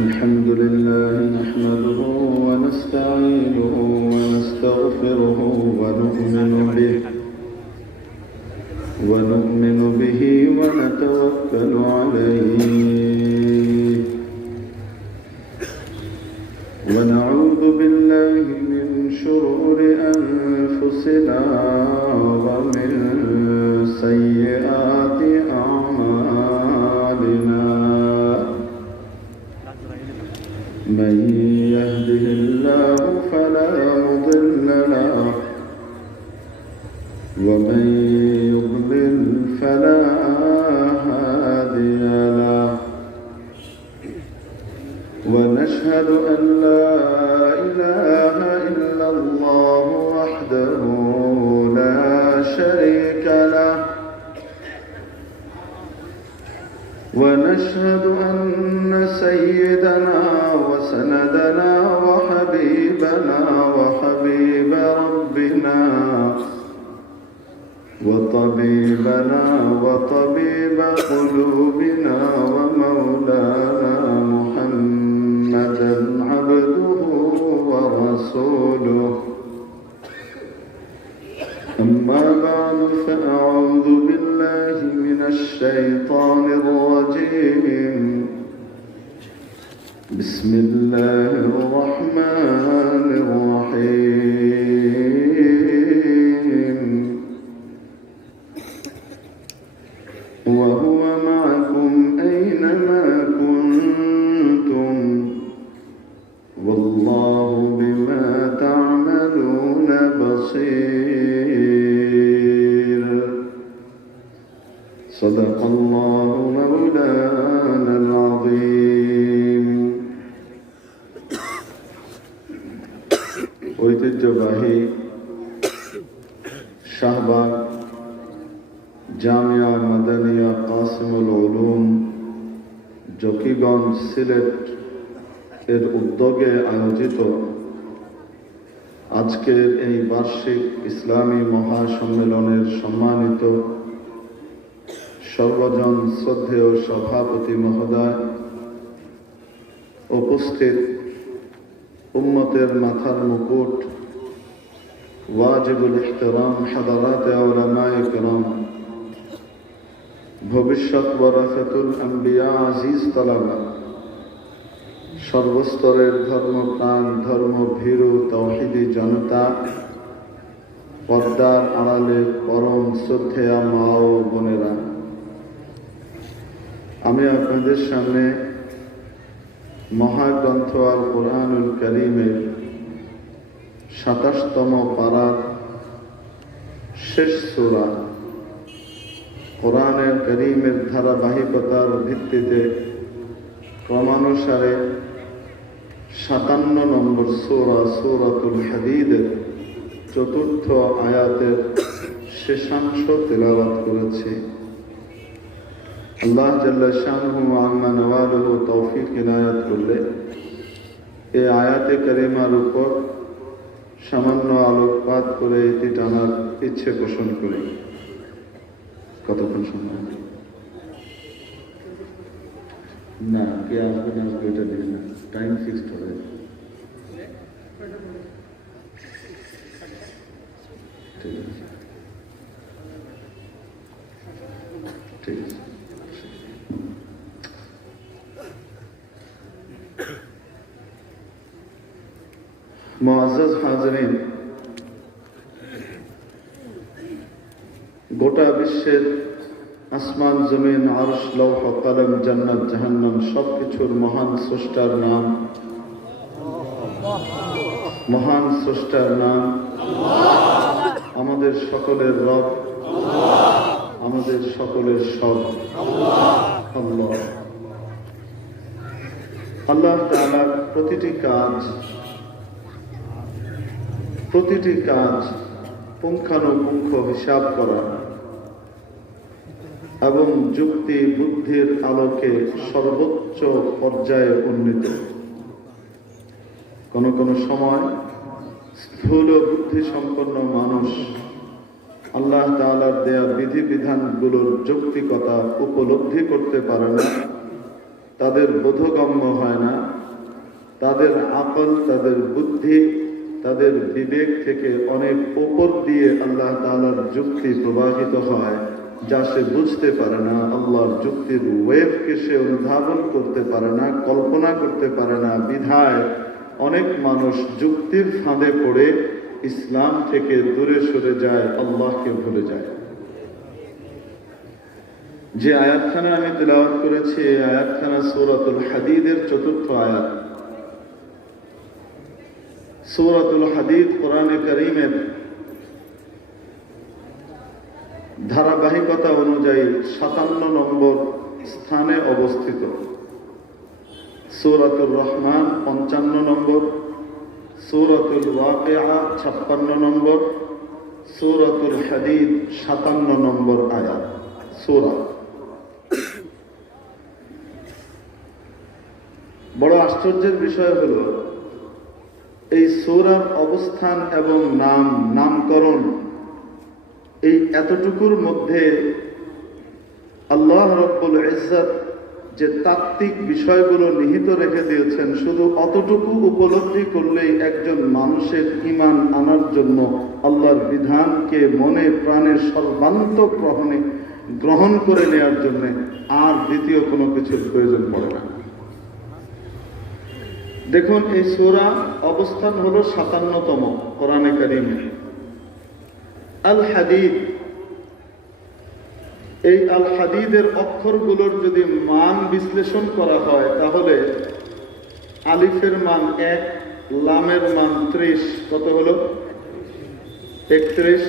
الحمد لله نحمده ونستعينه ونستغفره ونؤمن به ونتوكل عليه ونعوذ بالله من شرور أنفسنا ومن سيئات أعمالنا من يهده الله فلا مضل له ومن يضلل فلا هادي له ونشهد أن لا إله إلا الله وحده لا شريك له ونشهد أن سيدنا وسندنا وحبيبنا وحبيب ربنا وطبيبنا وطبيب قلوبنا ومولانا محمدا عبده ورسوله أما بعد فأعوذ بالله من الشيطان الرجيم بسم الله الرحمن الرحيم وهو معكم أينما كنتم والله بما تعملون بصير صدق الله مولانا العظيم ঐতিহ্যবাহী শাহবাগ জামিয়া মাদানিয়া কাসিমুল উলুম জকিগঞ্জ সিলেট এর উদ্যোগে আয়োজিত আজকের এই বার্ষিক ইসলামী মহাসম্মেলনের সম্মানিত সর্বজন শ্রদ্ধেয় সভাপতি মহোদয়, উপস্থিত উম্মতের মাথার মুকুট, ওয়াজিবুল ইহতিরাম হাদারাতে উলামায়ে কিরাম, ভবিষ্যৎ ওয়ারাসাতুল আম্বিয়া, আজিজ তালাবা, সর্বস্তরের ধর্মপ্রাণ ধর্মভীরু তৌহিদি জনতা, পর্দার আড়ালে পরম শ্রদ্ধেয়া মা ও বোনেরা, আমি আপনাদের সামনে মহাগ্রন্থ আল কুরআনুল কারীমের ২৭তম পারার শেষ সূরা কোরআনুল কারীমের ধারাবাহিকতার ভিত্তিতে ক্রমানুসারে ৫৭ নম্বর সূরা সূরাতুল হাদীদের ৪র্থ আয়াতের শেষাংশ তেলাওয়াত করেছি। আল্লাহ জাল্লা শানুহু আম্মা নওয়ালুহু তৌফিক ইনায়াত করলে এই আয়াতে কারিমার উপর সামান্য আলোকপাত করে এটি টানার ইচ্ছে পোষণ করি। কতক্ষণ সময়? না, কে আসবে না আসবে এটা দেখি না, টাইম ফিক্সড হবে। ঠিক আছে, ঠিক আছে। মুআজ্জাজ হাজিরিন, গোটা বিশ্বের আসমান জমিন আরশ লৌহ কলম জান্নাত জাহান্নাম সবকিছুর মহান স্রষ্টার নাম, মহান স্রষ্টার নাম আমাদের সকলের রব, আমাদের সকলের সব আল্লাহ। আল্লাহ তাআলার প্রতিটি কাজ পুঙ্খানুপুঙ্খ হিসাব করা এবং যুক্তি বুদ্ধির আলোকে সর্বোচ্চ পর্যায়ে উন্নীত। কোন কোন সময় স্থূল বুদ্ধি সম্পন্ন মানুষ আল্লাহ তাআলার দেয়া বিধিবিধানগুলোর যৌক্তিকতা উপলব্ধি করতে পারে না, তাদের বোধগম্য হয় না, তাদের আকল, তাদের বুদ্ধি, তাদের বিবেক থেকে অনেক উপর দিয়ে আল্লাহ তাআলার যুক্তি প্রবাহিত হয়, যা সে বুঝতে পারে না। আল্লাহর যুক্তির ওয়েভকে সে অনুধাবন করতে পারে না, কল্পনা করতে পারে না। বিধায় অনেক মানুষ যুক্তির ফাঁদে পড়ে ইসলাম থেকে দূরে সরে যায়, আল্লাহকে ভুলে যায়। যে আয়াতখানা আমি তিলাওয়াত করেছি, এই আয়াতখানা সূরাতুল হাদীদের ৪র্থ আয়াত। সূরাতুল হাদীদ কোরআনে কারীমের ধারাবাহিকতা অনুযায়ী ৫৭ নম্বর স্থানে অবস্থিত। সূরাতুর রহমান ৫৫ নম্বর, সূরাতুল ওয়াকিআ ৫৬ নম্বর, সূরাতুল হাদীদ ৫৭ নম্বর আয়াত সূরা। বড় আশ্চর্যের বিষয় হলো, এই সূরার অবস্থান এবং নামকরণ, এই এতটুকুর মধ্যে আল্লাহ রাব্বুল ইজ্জত যে তাত্ত্বিক বিষয়গুলো নিহিত রেখে দিয়েছেন, শুধু অতটুকু উপলব্ধি করলেই একজন মানুষের ঈমান আনার জন্য, আল্লাহর বিধানকে মনে প্রাণে সর্বান্তক গ্রহণ করে নেওয়ার জন্য আর দ্বিতীয় কোনো কিছুর প্রয়োজন পড়ে না। দেখুন, এই সূরা অবস্থান হলো ৫৭তম কোরআনে কারীমে। আল হাদীদ, এই আল হাদীদের অক্ষরগুলোর যদি মান বিশ্লেষণ করা হয়, তাহলে আলিফের মান ১, লামের মান ৩০, কত হলো? ৩১।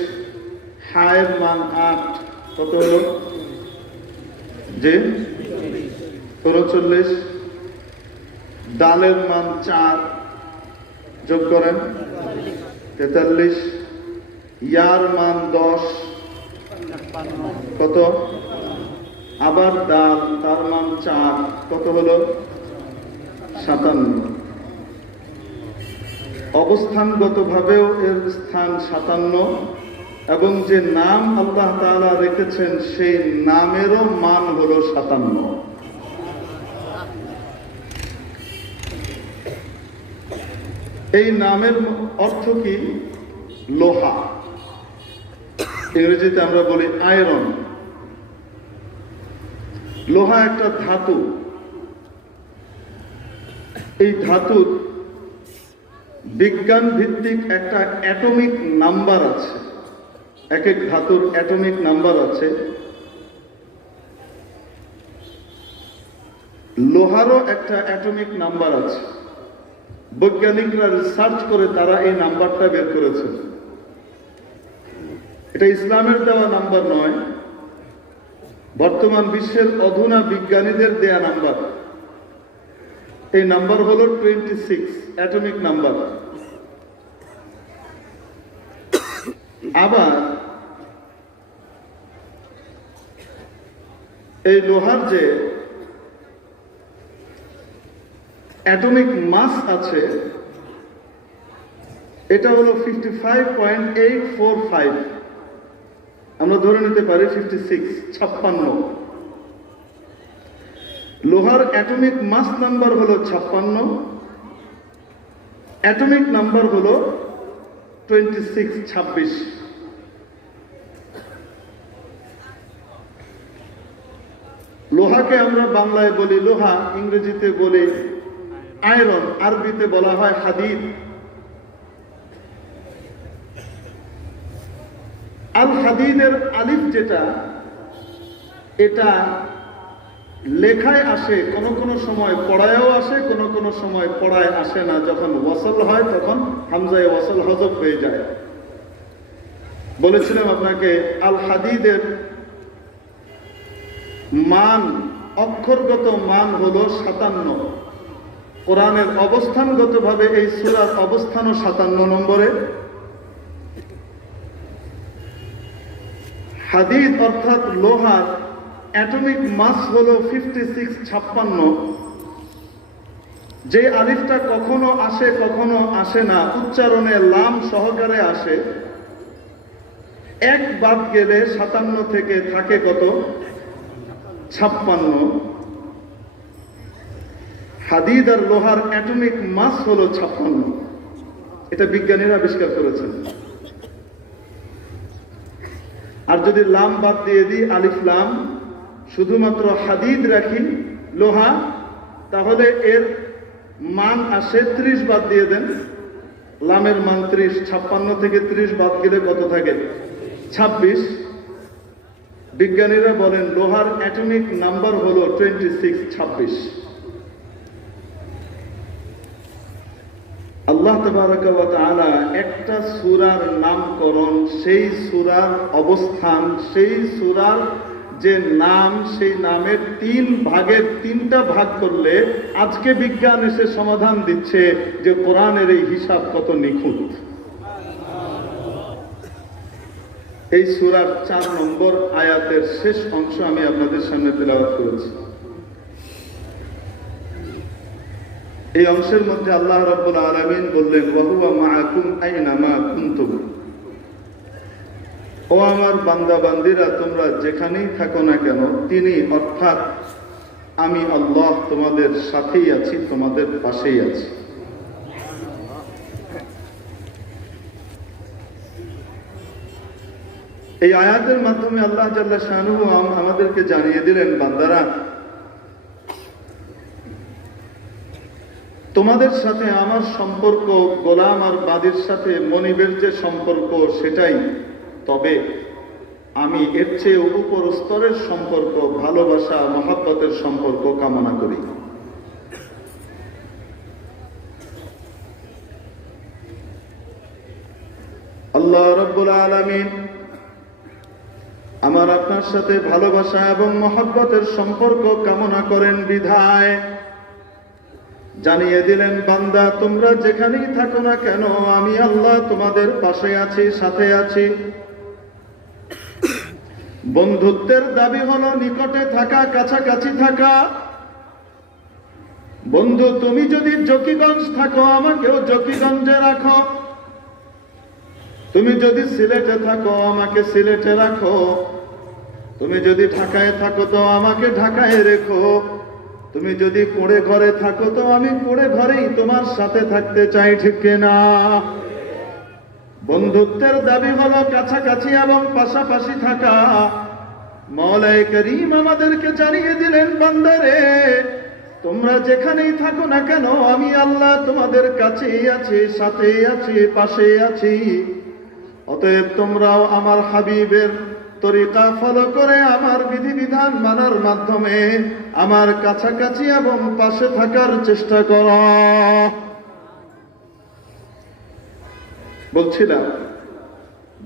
হায়ের মান ৮, কত হলো? যে ৩৪। ডালের মান ৪, যোগ করেন ৪৩। ইয়ার মান ১০, কত? আবার ডাল, তার মান ৪, কত হলো? ৫৭। অবস্থানগতভাবেও এর স্থান ৫৭, এবং যে নাম আল্লাহ তাআলা রেখেছেন সেই নামেরও মান হলো ৫৭। এই নামের অর্থ কি? লোহা। ইংরেজিতে আমরা বলি আয়রন। লোহা একটা ধাতু। এই ধাতুর বিজ্ঞান ভিত্তিক একটা অ্যাটমিক নাম্বার আছে। এক এক ধাতুর অ্যাটমিক নাম্বার আছে। লোহারও একটা অ্যাটমিক নাম্বার আছে। বৈজ্ঞানিকরা রিসার্চ করে তারা এই নাম্বারটা বের করেছে। এটা ইসলামের দেওয়া নাম্বার নয়, বর্তমান বিশ্বের অধুনা বিজ্ঞানীদের দেয়া নাম্বার। এই নাম্বার হলো 26, অ্যাটমিক নাম্বার। আবার এই লোহার যে অ্যাটমিক মাস আছে, এটা হলো 55.845। আমরা ধরে নিতে পারি 56। লোহার অ্যাটমিক মাস নাম্বার হলো 56, অ্যাটমিক নাম্বার হলো 26। লোহাকে আমরা বাংলায় বলি লোহা, ইংরেজিতে বলি আয়রন, আরবিতে বলা হয় হাদিদ। আল হাদিদের আলিফ যেটা, এটা লেখায় আসে, কোন কোন সময় পড়ায়ও আসে, কোন কোন সময় পড়ায় আসে না। যখন ওয়াসল হয় তখন হামজায়ে ওয়াসল হযফ হয়ে যায়। বলেছিলাম আপনাকে, আল হাদিদের মান, অক্ষরগত মান হলো ৫৭। কোরআনের অবস্থানগতভাবে এই সূরার অবস্থানও ৫৭ নম্বরে। হাদিদ অর্থাৎ লোহার অ্যাটমিক মাস হলো 56। যে আলিফটা কখনো আসে কখনো আসে না, উচ্চারণে লাম সহকারে আসে, এক বাদ গেলে ৫৭ থেকে থাকে কত? 56। হাদিদ আর লোহার অ্যাটমিক মাস হলো 56। এটা বিজ্ঞানীরা আবিষ্কার করেছেন। আর যদি লাম বাদ দিয়ে দিই, আলিফ লাম, শুধুমাত্র হাদিদ রাখি লোহা, তাহলে এর মান আসে 30 বাদ দিয়ে দেন, লামের মান 30, 56 থেকে 30 বাদ গেলে কত থাকে? 26। বিজ্ঞানীরা বলেন লোহার অ্যাটমিক নাম্বার হলো 26। আল্লাহ তাবারাকা ওয়া তাআলা একটা সূরার নামকরণ, সেই সূরার অবস্থান, সেই সূরার যে নাম, সেই নামের 3 ভাগের 3টা ভাগ করলে আজকে বিজ্ঞান এসে সমাধান দিচ্ছে যে কোরআনের এই হিসাব কত নিখুঁত। এই সূরার 4 নম্বর আয়াতের শেষ অংশ আমি আপনাদের সামনে তেলাওয়াত করেছি। এই অংশের মধ্যে আল্লাহ রাব্বুল আলামিন বললেন, ওয়া হুয়া মাআকুম আইনামা কুনতুম। ও আমার বান্দা বান্দিরা, তোমরা যেখানেই থাকো না কেন, তিনি অর্থাৎ আমি আল্লাহ তোমাদের সাথেই আছি, তোমাদের পাশেই আছি। এই আয়াতের মাধ্যমে আল্লাহ জাল্লা শানুহু আমাদেরকে জানিয়ে দিলেন, বান্দারা, তোমাদের সাথে আমার সম্পর্ক গোলাম আর বাদীর সাথে মনিবের যে সম্পর্ক সেটাই, তবে আমি এর চেয়ে উপর স্তরের সম্পর্ক, ভালোবাসা, মহব্বতের সম্পর্ক কামনা করি। আল্লাহ রাব্বুল আলামিন আমার আপনার সাথে ভালোবাসা এবং মহব্বতের সম্পর্ক কামনা করেন বিধায় জানিয়ে দিলেন, বান্দা, তোমরা যেখানেই থাকো না কেন, আমি আল্লাহ তোমাদের পাশে আছি, সাথে আছি। বন্ধুত্বের দাবি হলো নিকটে থাকা, কাছাকাছি থাকা। বন্ধু, তুমি যদি জকিগঞ্জ থাকো, আমাকেও জকিগঞ্জে রাখো। তুমি যদি সিলেটে থাকো, আমাকে সিলেটে রাখো। তুমি যদি ঢাকায় থাকো, তো আমাকে ঢাকায় রেখো। তুমি যদি কুঁড়ে ঘরে থাকো, তো আমি কুঁড়ে ঘরেই তোমার সাথে থাকতে চাই, ঠিক কিনা? বন্ধুত্বের দাবি হলো কাছাকাছি এবং পাশাপাশি থাকা। মওলায়ে করিম আমাদেরকে জানিয়ে দিলেন, বান্দারে, তোমরা যেখানেই থাকো না কেন, আমি আল্লাহ তোমাদের কাছেই আছি, সাথেই আছি, পাশেই আছি। অতএব তোমরাও আমার হাবিবের তরিকা ফলো করে আমার বিধিবিধান মানার মাধ্যমে আমার কাছাকাছি এবং পাশে থাকার চেষ্টা করো। বলছিলাম,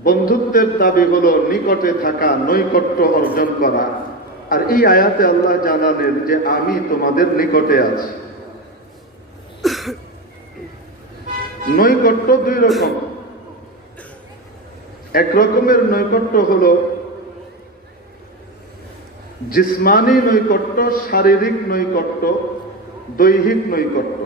বন্ধুত্বের দাবি হলো নিকটে থাকা, নৈকট্য অর্জন করা। আর এই আয়াতে আল্লাহ জানালেন যে আমি তোমাদের নিকটে আছি। নৈকট্য 2 রকম। এক রকমের নৈকট্য হলো জিসমানি নৈকট্য, শারীরিক নৈকট্য, দৈহিক নৈকট্য।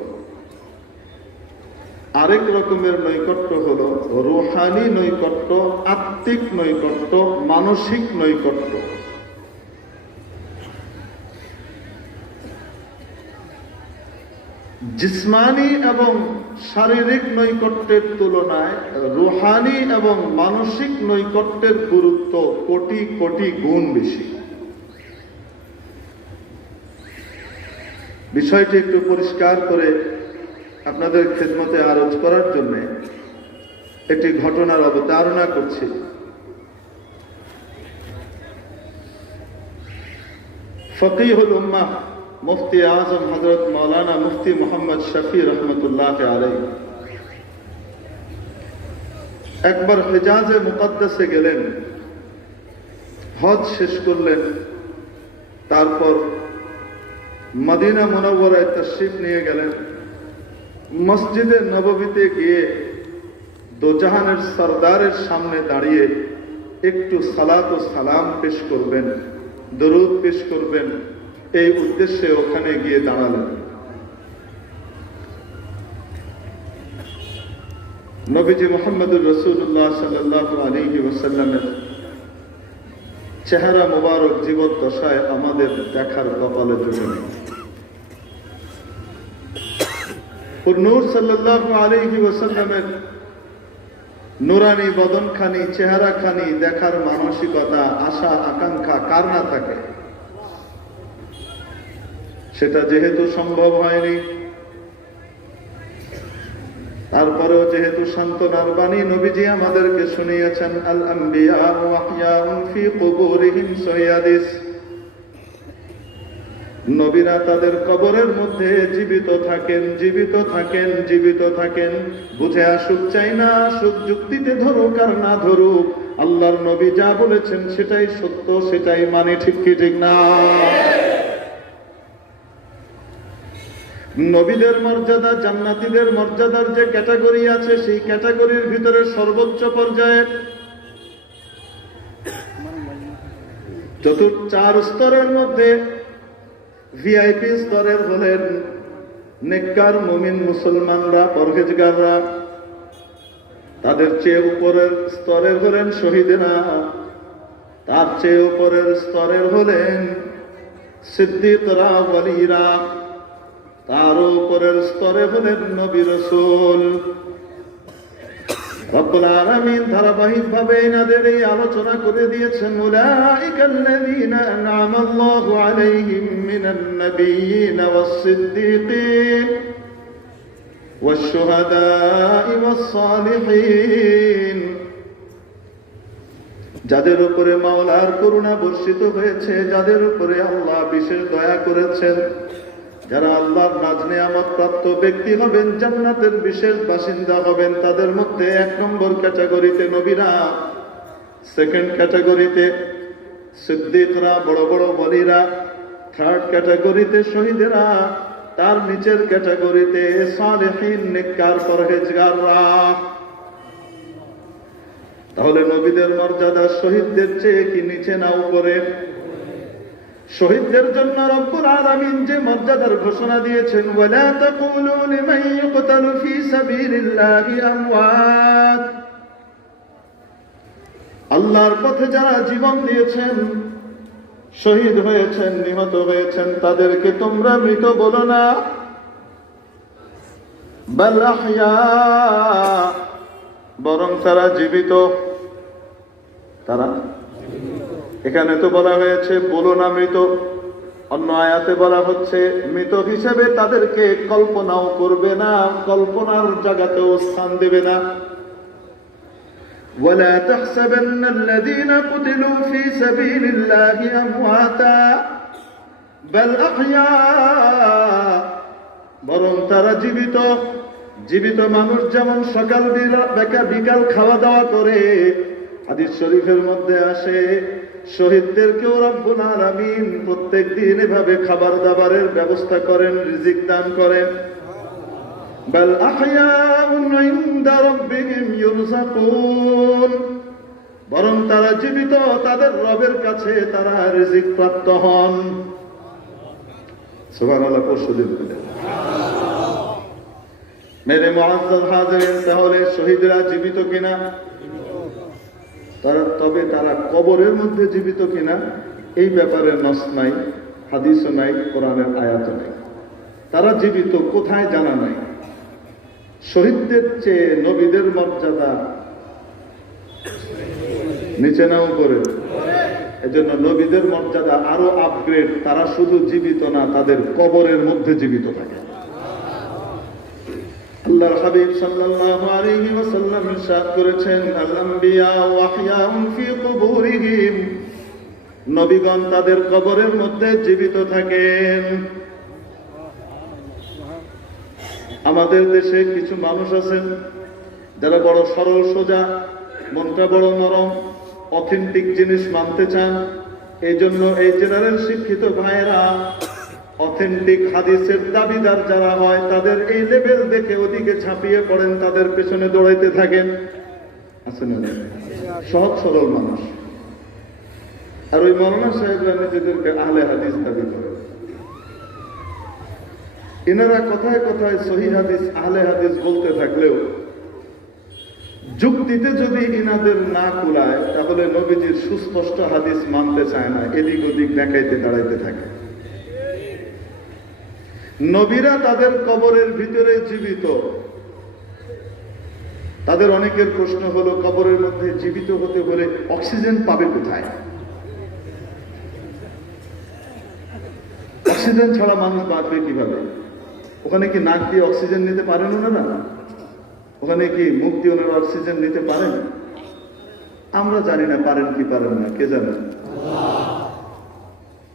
আরেক রকমের নৈকট্য হলো রূহানি নৈকট্য, আত্মিক নৈকট্য, মানসিক নৈকট্য। জিসমানি এবং শারীরিক নৈকট্যের তুলনায় রূহানি এবং মানসিক নৈকট্যের গুরুত্ব কোটি কোটি গুণ বেশি। বিষয়টি একটু পরিষ্কার করে আপনাদের খেদমতে আরজ করার জন্য একটি ঘটনার অবতারণা করছি। ফকিহুল উম্মাহ মুফতি আজম হযরত মাওলানা মুফতি মুহাম্মদ শফি রহমতুল্লাহ আলাইহি একবার হিজাজে মুকদ্দাসে গেলেন, হজ শেষ করলেন, তারপর মদিনা মুনাওয়ারায় তাশরিফ নিয়ে গেলেন। মসজিদে নববীতে গিয়ে দোজাহানের সরদারের সামনে দাঁড়িয়ে একটু সালাত ও সালাম পেশ করবেন, দরুদ পেশ করবেন, এই উদ্দেশ্যে ওখানে গিয়ে দাঁড়ালেন। নবীজি মুহাম্মদুর রাসূলুল্লাহ সাল্লাল্লাহু আলাইহি ওয়াসাল্লামের চেহারা মোবারক জীবদ্দশায় আমাদের দেখার কপালে জুটে নেই। নূর সাল্লাল্লাহু আলাইহি ওয়াসাল্লামের নুরানি বদনখানি, চেহারাখানি দেখার মানসিকতা, আশা আকাঙ্ক্ষা কার না থাকে? সেটা যেহেতু সম্ভব হয়নি, তারপরেও যেহেতু সান্ত্বনার বাণী নবীজি আমাদেরকে শুনিয়েছেন, আল আম্বিয়া ওয়াহইয়াউন ফি কুবুরিহিম সহিয়াদিস, নবীরা তাদের কবরের মধ্যে জীবিত থাকেন, জীবিত থাকেন, জীবিত থাকেন। বুঝে আসুক চাই না আসুক, যুক্তিতে ধরুক আর না ধরুক, আল্লাহর নবী যা বলেছেন সেটাই সত্য, সেটাই মানে, ঠিক কি ঠিক না? নবীদের মর্যাদা, জান্নাতীদের মর্যাদার যে ক্যাটাগরি আছে, সেই ক্যাটাগরির ভিতরে সর্বোচ্চ পর্যায়ের চতুর্থ 4 স্তরের মধ্যে ভিআইপি স্তরের হলেন নেককার মুমিন মুসলমানরা, পরহেজগাররা। তাদের চেয়ে উপরের স্তরের হলেন শহীদেরা, তার চেয়ে উপরের স্তরের হলেন সিদ্দিকরা, ওয়ালিরা, তার উপরের স্তরে হলেন নবী রাসূল। রব্বুল আলামিন ধারাবাহিকভাবে এনাদের এই আলোচনা করে দিয়েছেন, উলাইকাল্লাযীনা আন'আমা আল্লাহু আলাইহিম মিনান নাবিয়্যিনা ওয়াস-সিদ্দীকিন ওয়াশ-শুহাদা'i ওয়াস-সালিহিন। যাদের উপরে মাওলার করুণা বর্ষিত হয়েছে, যাদের উপরে আল্লাহ বিশেষ দয়া করেছেন, যারা আল্লাহর নাজ নেয়ামত প্রাপ্ত ব্যক্তি হবেন, জান্নাতের বিশেষ বাসিন্দা হবেন, তাদের মধ্যে 1 নম্বর ক্যাটাগরিতে নবীরা, 2nd ক্যাটাগরিতে সিদ্দিকরা, বড় বড় ওয়ালিরা, 3rd ক্যাটাগরিতে শহীদেরা, তার নিচের ক্যাটাগরিতে সালেহিন, নেককার, পরহেজগাররা। তাহলে নবীদের মর্যাদা শহীদদের চেয়ে কি নিচে না উপরে? শহীদদের জন্য রব্বুল আলামিন যে মর্যাদার ঘোষণা দিয়েছেন, ওয়ালা তাকুলু লিমান ইউকতালু ফি সাবিলিল্লাহি আমওয়াত, আল্লাহর পথে যারা জীবন দিয়েছেন, শহীদ হয়েছেন, নিহত হয়েছেন, তাদেরকে তোমরা মৃত বলো না, বাল আহইয়া, বরং তারা জীবিত। তারা এখানে তো বলা হয়েছে বলো না মৃত, অন্য আয়াতে বলা হচ্ছে মৃত হিসেবে তাদেরকে কল্পনাও করবে না, কল্পনার জায়গাতেও স্থান দেবে না। ওয়ালা তাহসাবান্নাল্লাযীনা কুতিলু ফী সাবিলিল্লাহি আমওয়াতা বাল আহইয়া, বরং তারা জীবিত। জীবিত মানুষ যেমন সকাল বিকাল খাওয়া দাওয়া করে, হাদিস শরীফের মধ্যে আসে শহীদদেরকেও রব্বুল আলামিন প্রত্যেক দিন এভাবে খাবার দাবারের ব্যবস্থা করেন, রিজিক দান করেন। বাল আহইয়াউন ইনদা রাব্বিহিম ইউরযাকুন, বরং তারা জীবিত, তাদের রবের কাছে তারা রিজিক প্রাপ্ত হন। সুবহানাল্লাহ, পরশুদিন মেরে মুআজ্জাজ হাজিরিন, তাহলে শহীদরা জীবিত কিনা? তবে তারা কবরের মধ্যে জীবিত কিনা এই ব্যাপারে নস নাই, হাদিসও নাই, কোরআনের আয়াতও নাই। তারা জীবিত কোথায় জানা নাই। শহীদদের চেয়ে নবীদের মর্যাদা নিচে না উপরে? এজন্য নবীদের মর্যাদা আরো আপগ্রেড। তারা শুধু জীবিত না, তাদের কবরের মধ্যে জীবিত থাকে। আল্লাহর হাবিব সাল্লাল্লাহু আলাইহি ওয়াসাল্লাম ইরশাদ করেছেন, আল আম্বিয়া ওয়াহইয়াউন ফি কুবুরিহিম, নবীগণ তাদের কবরের মধ্যে জীবিত থাকেন। আমাদের দেশে কিছু মানুষ আছেন যারা বড় সরল সোজা, মনটা বড় নরম, অথেন্টিক জিনিস মানতে চান। এই জন্য এই জেনারেল শিক্ষিত ভাইয়েরা অথেন্টিক হাদিসের দাবিদার যারা হয়, তাদের এই লেভেল দেখে ওদিকে ঝাঁপিয়ে পড়েন, তাদের পেছনে দৌড়াইতে থাকেন। আছে না? সহজ সরল মানুষ। আর ওই মৌলানা সাহেবরা নিজেদেরকে আহলে হাদিস দাবি করে। এনারা কথায় কথায় সহি হাদিস, আহলে হাদিস বলতে থাকলেও যুক্তিতে যদি ইনাদের না কুলায়, তাহলে নবীজির সুস্পষ্ট হাদিস মানতে চায় না, এদিক ওদিক দেখাইতে দাঁড়াইতে থাকে। নবীরা তাদের কবরের ভিতরে জীবিত। তাদের অনেকের প্রশ্ন হলো, কবরের মধ্যে জীবিত হতে হলে অক্সিজেন পাবে কোথায়? অক্সিজেন ছাড়া মানুষ বাঁচবে কিভাবে? ওখানে কি নাক দিয়ে অক্সিজেন নিতে পারেন ওনারা? ওখানে কি মুখ দিয়ে ওনারা অক্সিজেন নিতে পারেন? আমরা জানি না পারেন কি পারেন না, কে জানে।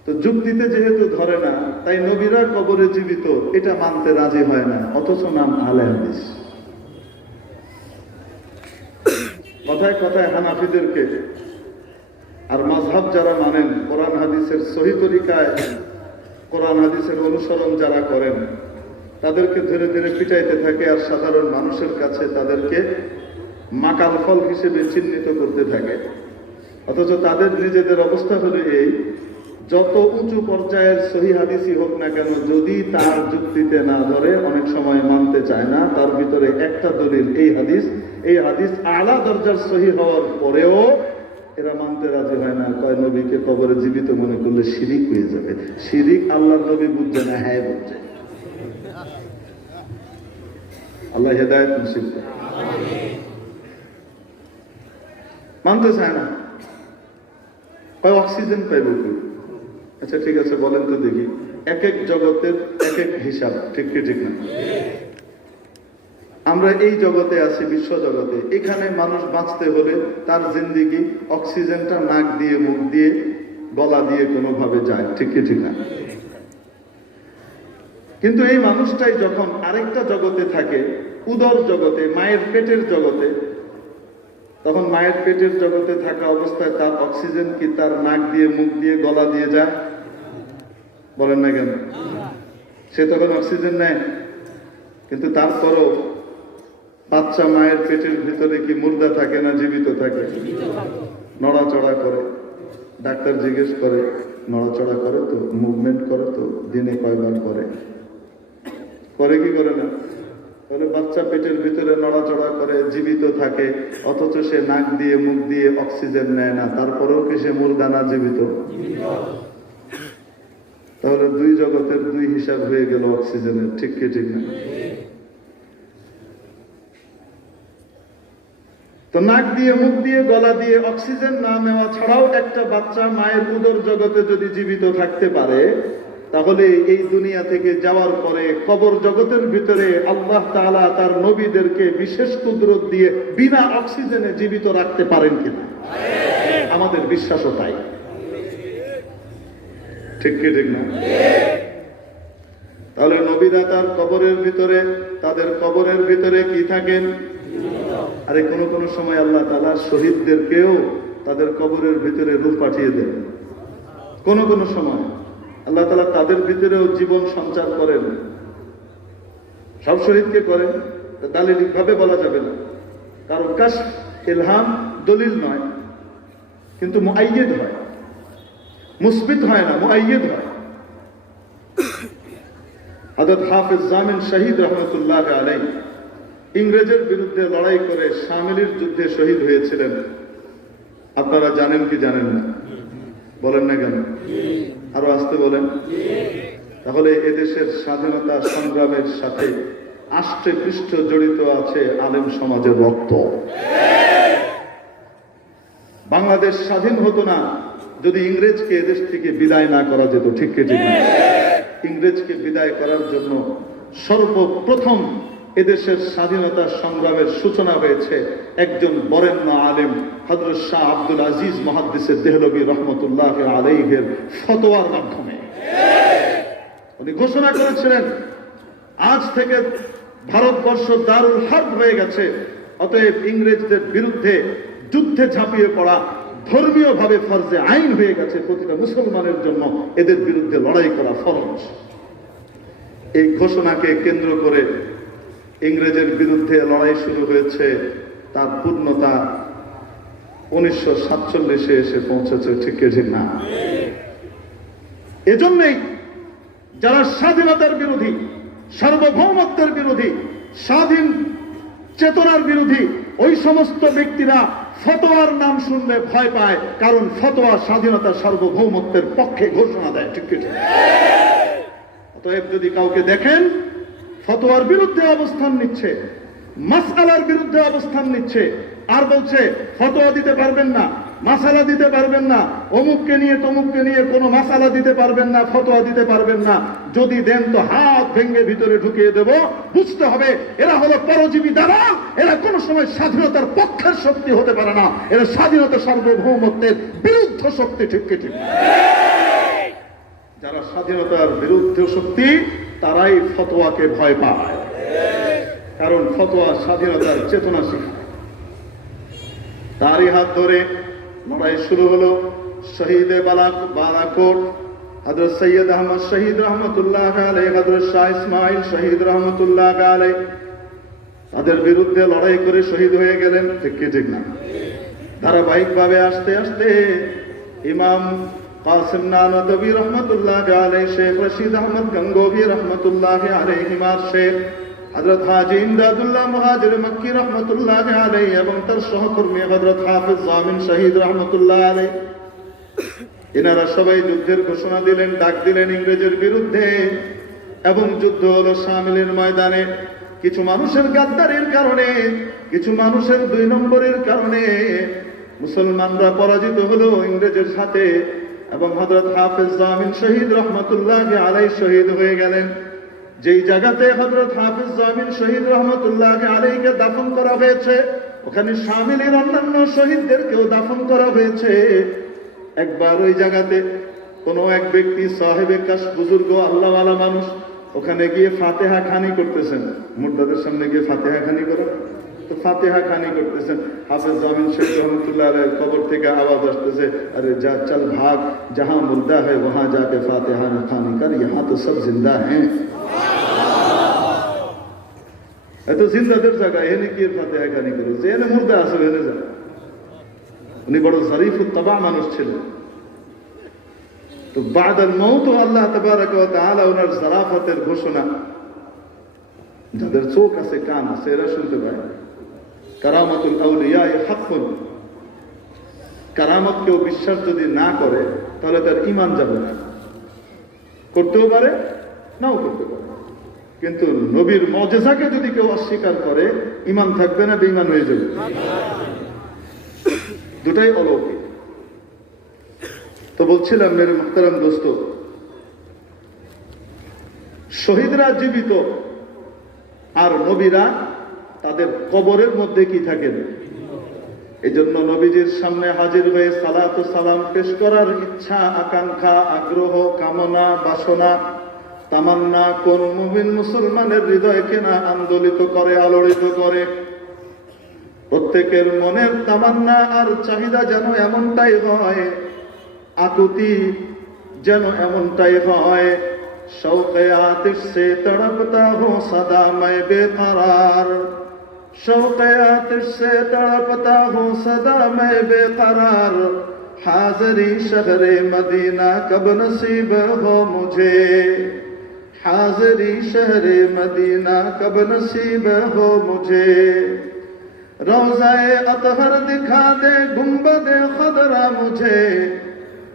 তো যুক্তিতে যেহেতু ধরে না, তাই নবীরা কবরে জীবিত এটা মানতে রাজি হয় না, অথচ নাম আহলে হাদিস। কথায় কথায় হানাফিদেরকে আর মাযহাব যারা মানেন, কোরআন হাদিসের সহি তরিকায় কোরআন হাদিসের অনুসরণ যারা করেন, তাদেরকে ধীরে ধীরে পিটাইতে থাকে আর সাধারণ মানুষের কাছে তাদেরকে মাকাল ফল হিসেবে চিহ্নিত করতে থাকে। অথচ তাদের নিজেদের অবস্থা হলো এই, যত উঁচু পর্যায়ের সহি হাদিসই হোক না কেন, যদি তার যুক্তিতে না ধরে, অনেক সময় মানতে চায় না। তার ভিতরে একটা দলিল এই হাদিস আলা দরজার সহি হওয়ার পরেও এরা মানতে রাজি হয় না। কয় নবীকে কবরে জীবিত মনে করলে শিরিক হয়ে যাবে। শিরিক আল্লাহর নবী বুঝছে না, হ্যাঁ বুঝছে। আল্লাহ হেদায়েত নসিব করে। মানতে চায় না, কয় অক্সিজেন পাইব কি? আচ্ছা ঠিক আছে, বলেন তো দেখি, এক এক জগতের এক এক হিসাব, ঠিক কি ঠিক না? আমরা এই জগতে আছি, বিশ্ব জগতে। এখানে মানুষ বাঁচতে হলে তার জিন্দেগি অক্সিজেনটা নাক দিয়ে, মুখ দিয়ে, গলা দিয়ে কোনোভাবে যায়, ঠিক কি ঠিক না? কিন্তু এই মানুষটাই যখন আরেকটা জগতে থাকে, উদর জগতে, মায়ের পেটের জগতে, তখন মায়ের পেটের জগতে থাকা অবস্থায় তার অক্সিজেন কি তার নাক দিয়ে, মুখ দিয়ে, গলা দিয়ে যায়? বলেন না কেন? সে তখন অক্সিজেন নেয়। কিন্তু তারপরও বাচ্চা মায়ের পেটের ভিতরে কি মুর্দা থাকে না জীবিত থাকে? নড়াচড়া করে। ডাক্তার জিজ্ঞেস করে, নড়াচড়া করে তো, মুভমেন্ট করে তো, দিনে কয়বার করে? করে কি করে না? তাহলে বাচ্চা পেটের ভিতরে নড়াচড়া করে, জীবিত থাকে, অথচ সে নাক দিয়ে, মুখ দিয়ে অক্সিজেন নেয় না, তারপরেও কি সে মুর্দা না জীবিত? তাহলে দুই জগতের দুই হিসাব হয়ে গেল অক্সিজেনের, ঠিক কি ঠিক না? তো নাক দিয়ে, মুখ দিয়ে, গলা দিয়ে অক্সিজেন না নেওয়া ছাড়াও একটা বাচ্চা মায়ের উদর জগতে যদি জীবিত থাকতে পারে, তাহলে এই দুনিয়া থেকে যাওয়ার পরে কবর জগতের ভিতরে আল্লাহ তাআলা তার নবীদেরকে বিশেষ কুদরত দিয়ে বিনা অক্সিজেনে জীবিত রাখতে পারেন কিনা? আমাদের বিশ্বাসও তাই, ঠিক কি ঠিক না? তাহলে নবীরা তার কবরের ভিতরে, তাদের কবরের ভিতরে কি থাকেন? আরে কোন কোন সময় আল্লাহ তাআলা শহীদদেরকেও তাদের কবরের ভিতরে রূহ পাঠিয়ে দেন। কোন কোন সময় আল্লাহ তাআলা তাদের ভিতরেও জীবন সঞ্চার করেন। সব শহীদকে করেন, দালিলিক ভাবে বলা যাবে না, কারণ কাশফ, ইলহাম দলিল নয়, কিন্তু মুআইয়্যিদ হয়, মুসবিত হয় না, মুআইয়্যিদ হয়। হযরত হাফেজ জামিন শহীদ রহমতুল্লাহ আলাইহি ইংরেজের বিরুদ্ধে লড়াই করে শামিলির যুদ্ধে শহীদ হয়েছিলেন। আপনারা জানেন কি জানেন না? বলেন না কেন? আরো আসতে বলেন। তাহলে এদেশের স্বাধীনতা সংগ্রামের সাথে আষ্টে পৃষ্ঠ জড়িত আছে আলেম সমাজের রক্ত। বাংলাদেশ স্বাধীন হতো না যদি ইংরেজকে এদেশ থেকে বিদায় না করা যেত, ঠিক কি ঠিক না? ইংরেজকে বিদায় করার জন্য সর্বপ্রথম এদেশের স্বাধীনতা সংগ্রামের সূচনা হয়েছে একজন বরেণ্য আলেম হযরত শাহ আব্দুল আজিজ মুহাদ্দিস দেহলভী রহমতুল্লাহ আলাইহির ফতোয়ার মাধ্যমে। উনি ঘোষণা করেছিলেন, আজ থেকে ভারতবর্ষ দারুল হার্ব হয়ে গেছে, অতএব ইংরেজদের বিরুদ্ধে যুদ্ধে ঝাঁপিয়ে পড়া ধর্মীয়ভাবে ফরজে আইন হয়ে গেছে। প্রতিটা মুসলমানের জন্য এদের বিরুদ্ধে লড়াই করা ফরজ। এই ঘোষণাকে কেন্দ্র করে ইংরেজের বিরুদ্ধে লড়াই শুরু হয়েছে। তার পূর্ণতা 1947 এসে পৌঁছেছে, ঠিক ঠিক না? এজন্যই যারা স্বাধীনতার বিরোধী, সার্বভৌমত্বের বিরোধী, স্বাধীন চেতনার বিরোধী, ওই সমস্ত ব্যক্তিরা ফতোয়ার নাম শুনলে ভয় পায়, কারণ ফতোয়া স্বাধীনতা সার্বভৌমত্বের পক্ষে ঘোষণা দেয়, ঠিক ঠিক। অতএব যদি কাউকে দেখেন ফতোয়ার বিরুদ্ধে অবস্থান নিচ্ছে, মাসআলার বিরুদ্ধে অবস্থান নিচ্ছে, আর বলছে ফতোয়া দিতে পারবেন না, মাসালা দিতে পারবেন না, অমুককে নিয়ে তমুককে নিয়ে কোনো মাসালা দিতে পারবেন না, ফতোয়া দিতে পারবেন না, যদি দেন তো হাত ভেঙে ভিতরে ঢুকিয়ে দেব। বুঝতে হবে এরা হলো পরজীবী দালাল, এরা কোনো সময় স্বাধীনতার পক্ষের শক্তি হতে পারে না, এরা স্বাধীনতা সার্বভৌমত্বের বিরুদ্ধ শক্তি। ঠিক কি ঠিক? যারা স্বাধীনতার বিরুদ্ধে শক্তি তারাই ফতোয়াকে ভয় পায়, কারণ ফতোয়া স্বাধীনতার চেতনা শিখায়। তারই হাত ধরে লড়াই শুরু হলো। শহীদে বালাকোট হযরত সৈয়দ আহমদ শহীদ রহমতুল্লাহ আলাইহি, হযরত শাহ ইসমাইল শহীদ রহমতুল্লাহ আলাইহি তাদের বিরুদ্ধে লড়াই করে শহীদ হয়ে গেলেন। ঠিক কি ঠিক না? ধারাবাহিকভাবে আস্তে আস্তে ইমাম কাসিম নানদবী রহমতুল্লাহ আলাইহি, শেখ রশিদ আহমদ গঙ্গোবী রহমতুল্লাহ আলাইহিমার শেখ হযরত হাজী ইমদাদুল্লাহ মুহাজির মক্কি রহমতুল্লাহ আলাইহি এবং তার সহকর্মী হযরত হাফিজ জামিন শহীদ রহমতুল্লাহ আলাইহি, এনারা সবাই যুদ্ধের ঘোষণা দিলেন, ডাক দিলেন ইংরেজের বিরুদ্ধে। এবং যুদ্ধ হলো শামিলের ময়দানে। কিছু মানুষের গাদ্দারির কারণে, কিছু মানুষের 2 নম্বরের কারণে মুসলমানরা পরাজিত হলো ইংরেজের সাথে, এবং হযরত হাফিজ জামিন শহীদ রহমতুল্লাহ আলাইহি শহীদ হয়ে গেলেন। যেই জায়গাতে হযরত হাফিজ জামিন শহীদ রহমতুল্লাহ আলাইহিকে দাফন করা হয়েছে, ওখানে শামিলের অন্যান্য শহীদদেরকেও দাফন করা হয়েছে। একবার ওই জায়গাতে কোনো এক ব্যক্তি সাহেবে কাশ বুজুর্গ আল্লাহওয়ালা মানুষ ওখানে গিয়ে ফাতেহা খানি করতেছেন। মুর্দাদের সামনে গিয়ে ফাতেহা খানি করা, তো ফাতেহা খানি করতেছেন। হাফিজ জামিন শহীদ রহমতুল্লাহ আলাইহির কবর থেকে আওয়াজ আসতেছে, আরে যা চল ভাগ, जहां मुर्दा है वहां जाके फातिहा खानी कर, यहां तो सब जिंदा हैं। এত জিন্দাদের জায়গায় এনে কি ফাতিহা খানি করো, যে এনে মুর্দা আছে এনে যা। উনি বড় শরীফুত তাবা মানুষ ছিলেন। তো বাদাল মউত আল্লাহ তাবারাক ওয়া তাআলা ওনার জারাফাতের ঘোষণা যাদের চোখ আছে কান আছে এরা শুনতে পায়। কারামাতুল আউলিয়া হাক্কুন, কারামত কেউ বিশ্বাস যদি না করে তাহলে তার ঈমান যাবে না। করতেও পারে নাও করতে পারে, কিন্তু নবীর মুজিজাকে যদি কেউ অস্বীকার করে ঈমান থাকবে না, বেঈমান হয়ে যাবে। দুটাই অলৌকিক। তো বলছিলাম মেরে মুহতারাম দোস্ত, শহীদরা জীবিত আর নবীরা তাদের কবরের মধ্যে কি থাকেন। এই জন্য নবীজির সামনে হাজির হয়ে সালাত ও সালাম পেশ করার ইচ্ছা, আকাঙ্ক্ষা, আগ্রহ, কামনা, বাসনা, তামান্না কোন মুমিন মুসলমানের হৃদয়কে না আন্দোলিত করে, আলোড়িত করে। প্রত্যেকের মনের তামান্না আর চাহিদা যেন এমনটাই হয়, আকুতি যেন এমনটাই হয়। শৌকে আতিশ সে তড়পতা হো সদা मैं बेकरार, शौक़े आतिश से तड़पता हूँ सदा मैं बेकरार, हाज़री शहरे मदीना कब नसीब हो मुझे, हाज़री शहरे मदीना कब नसीब हो मुझे। रोज़ाए अतहर दिखा दे गुंबदे खदरा मुझे,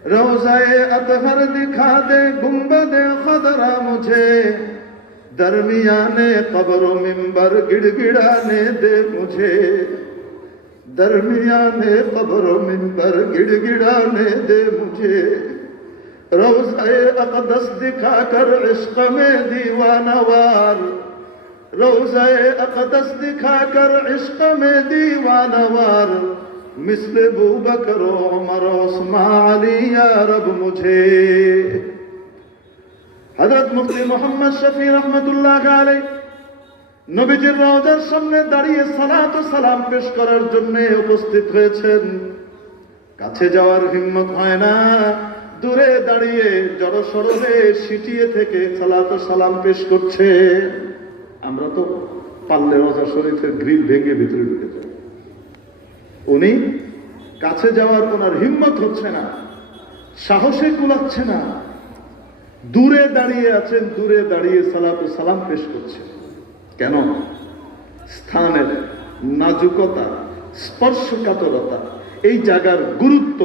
रोज़ाए अतहर दिखा दे गुंबदे खदरा मुझे, दरमियाने कब्र मिंबर गिड़गिड़ाने दे मुझे, दरमियाने कब्र मिंबर गिड़गिड़ाने दे मुझे। रोज़ाए अक़दस दिखा कर इश्क़ में दीवानवार, रोज़ाए अक़दस दिखा कर इश्क़ में दीवानवार, मिस्ल अबू बकर उमर उस्मान अली या रब मुझे। হযরত মুফতি মুহাম্মদ শফি রহমাতুল্লাহ আলাইহি নবীজির রওজার সামনে দাঁড়িয়ে সালাত ও সালাম পেশ করার জন্য উপস্থিত হয়েছেন। কাছে যাওয়ার হিম্মত হয় না, দূরে দাঁড়িয়ে জড়সড় হয়ে সিটিয়ে থেকে সালাত ও সালাম পেশ করছে। আমরা তো পারলে রওজা শরীফের গ্রিল ভেঙে ভিতরে ঢুকে যাই। উনি কাছে যাওয়ার ওনার হিম্মত হচ্ছে না, সাহসে কুলাচ্ছে না, দূরে দাঁড়িয়ে আছেন, দূরে দাঁড়িয়ে সালাত ও সালাম পেশ করছেন। কেন? স্থানের নাজুকতা, স্পর্শকাতরতা, এই জায়গার গুরুত্ব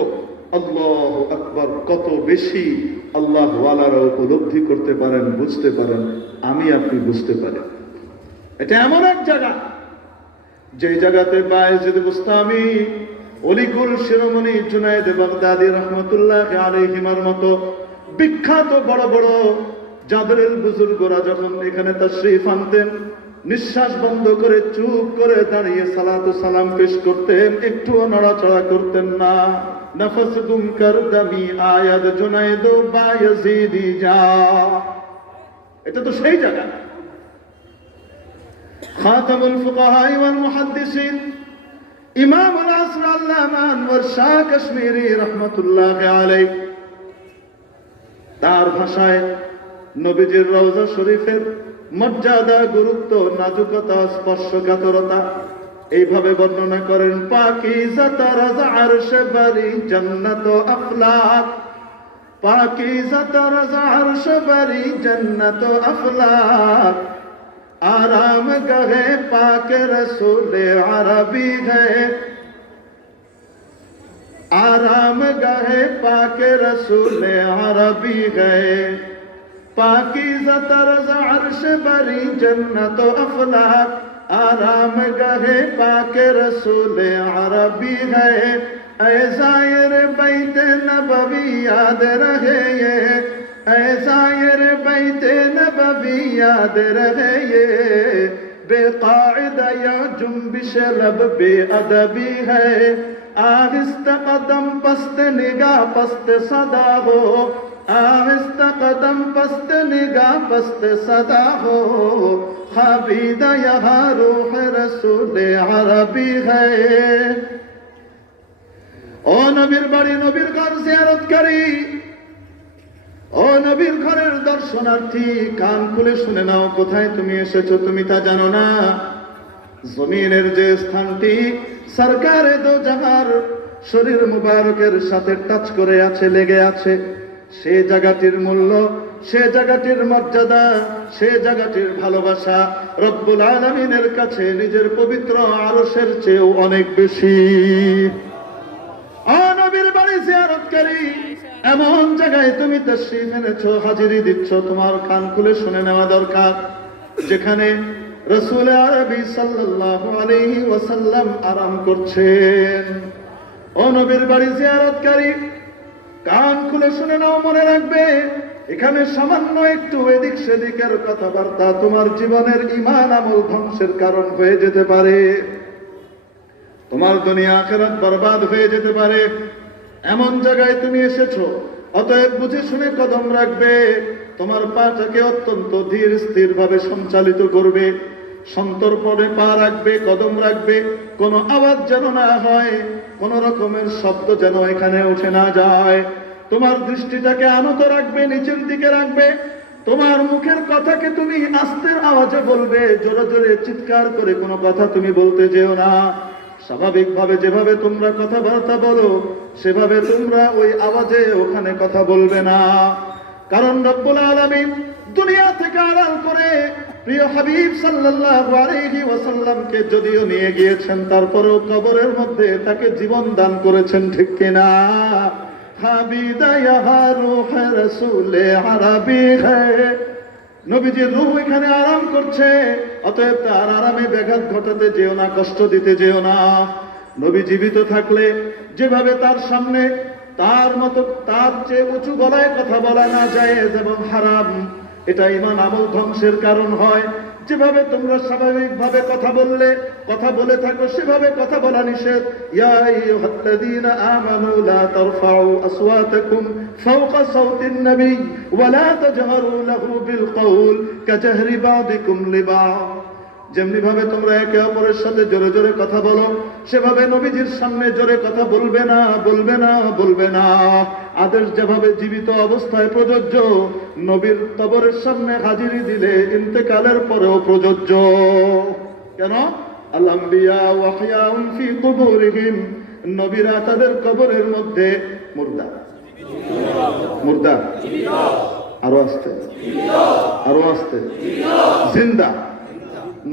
আল্লাহু আকবার কত বেশি আল্লাহ ওয়ালারা উপলব্ধি করতে পারেন, বুঝতে পারেন, আমি আপনি বুঝতে পারেন। এটা এমন এক জায়গা, যে জায়গাতে বায়েজিদ বুস্তামি, অলিকুল শিরোমণি জুনায়েদ বাগদাদি রহমতুল্লাহ আলাইহিমার মতো বিখ্যাত বড় বড় জাদরেল বুজুর্গরা যখন এখানে তাশরীফ আনতেন, নিঃশ্বাস বন্ধ করে চুপ করে দাঁড়িয়ে সালাতু সালাম পেশ করতেন, একটুও নড়াচড়া করতেন না। নফস গুম কর দমি আয়াদ জুনায়েদ বায়েজিদি যা, এটা তো সেই জায়গা। খাতামুল ফুকাহা ওয়াল মুহাদ্দিসিন ইমামুল আসর আল্লামা আনওয়ার শাহ কাশ্মীরি রহমাতুল্লাহি আলাইহি, তার ভাষায় নবীজির রওজা শরীফের মর্যাদা, গুরুত্ব, নাজুকতা, স্পর্শকাতরতা এইভাবে বর্ণনা করেন। পাকিজা তারাজ আরশ বারি জান্নাত আফলাক, পাকিজা তারাজ আরশ বারি জান্নাত আফলাক, आराम गहे पाक रसूल अरबी है, आराम गहे पाक रसूल अरबी है, पाकीज़ा तर्ज़ अर्श बरी जन्नत अफलाक, आराम गहे पाक रसूल अरबी है, ऐ ज़ायर बैत नबवी याद रहे ये, ऐ ज़ायर बैत नबवी याद रहे ये, बेकायदा या जुम्बिश लब बेअदबी है, आहिस्ता कदम पस्त निगाह पस्त सदा हो, आहिस्ता कदम पस्त निगाह पस्त सदा हो, खाबीदा यहाँ रूह रसूल अरबी है। ओ नबीर बाड़ी नबीर घर ज़ियारत करी, ও নবীর ঘরের দর্শনার্থী, কান খুলে শুনে নাও, কোথায় তুমি এসেছো তুমি তা জানো না। জমিনের যে স্থানটি সরকারে দো জাহার শরীর মুবারকের সাথে টাচ করে আছে, লেগে আছে, সে জায়গাটির মূল্য, সে জায়গাটির মর্যাদা, সে জায়গাটির ভালোবাসা রব্বুল আলামিনের কাছে নিজের পবিত্র আরশের চেয়েও অনেক বেশি। ও নবীর বাড়ি জিয়ারতকারী, এমন জায়গায় তুমি তাশরীফ এনেছো, হাজিরি দিচ্ছ, তোমার কান খুলে শুনে নেওয়া দরকার, যেখানে রাসূল আরবি সাল্লাল্লাহু আলাইহি ওয়াসাল্লাম আরাম করছেন। ও নবীর বাড়ি জিয়ারতকারী, কান খুলে শুনে নাও, মনে রাখবে এখানে সামান্য একটু এদিক সেদিকের কথাবার্তা তোমার জীবনের ঈমান আমল ধ্বংসের কারণ হয়ে যেতে পারে, তোমার দুনিয়া আখিরাত বরবাদ হয়ে যেতে পারে। এমন জায়গায় তুমি এসেছো, অতএব বুঝে শুনে কদম রাখবে, তোমার পাটাকে অত্যন্ত ধীর স্থির ভাবে সঞ্চালিত করবে, সন্তর্পণে পা রাখবে, কদম রাখবে, কোনো আওয়াজ যেন না হয়, কোন রকমের শব্দ যেন এখানে উঠে না যায়। তোমার দৃষ্টিটাকে আনত রাখবে, নিচের দিকে রাখবে, তোমার মুখের কথাকে তুমি আস্তে আওয়াজে বলবে, জোরে জোরে চিৎকার করে কোনো কথা তুমি বলতে যেও না। স্বাভাবিকভাবে যেভাবে তোমরা কথাবার্তা বলো সেভাবে তোমরা ওই আওয়াজে ওখানে কথা বলবে না, কারণ রব্বুল আলামিন দুনিয়া থেকে আড়াল করে প্রিয় হাবিব সাল্লাল্লাহু আলাইহি ওয়াসাল্লামকে যদিও নিয়ে গিয়েছেন, তারপরেও কবরের মধ্যে তাকে জীবন দান করেছেন, ঠিক কিনা? হাবিদা ইয়া রূহ রাসূল আরবি হ্যায়, নবীজির রূহ এখানে আরাম করছে, অতএব তার আরামে ব্যাঘাত ঘটাতে যেও না, কষ্ট দিতে যেও না। নবী জীবিত থাকলে যেভাবে তার সামনে তার মতো তার চেয়ে উঁচু গলায় কথা বলা না জায়েজ এবং হারাম, এটা ঈমান আমল ধ্বংসের কারণ হয়। যেভাবে তোমরা স্বাভাবিকভাবে কথা বলে থাকো সেভাবে কথা বলা নিষেধ। ইয়া আইয়ুহাল্লাযীনা আমানু লা তারফাউ আসওয়াতাকুম ফাওকা সাওতিন নবী ওয়া লা তাজহারু লাহু বিল কওল কাজাহরি বা'দিকুম লিবা'দ। যেমনি ভাবে তোমরা একে অপরের সাথে জোরে জোরে কথা বলো, সেভাবে নবীজির সামনে জোরে কথা বলবে না, বলবে না, বলবে না। আদেশ যেভাবে জীবিত অবস্থায় প্রযোজ্য, নবীর কবরের সামনে হাজিরি দিলে ইন্তেকালের পরেও প্রযোজ্য। কেন? আল আম্বিয়া ওয়া আহইয়াউন ফি কুবুরিহিম, নবীরা তাদের কবরের মধ্যে মুর্দা, মুর্দা, আরো আস্তে, আরো আস্তে, জিন্দা।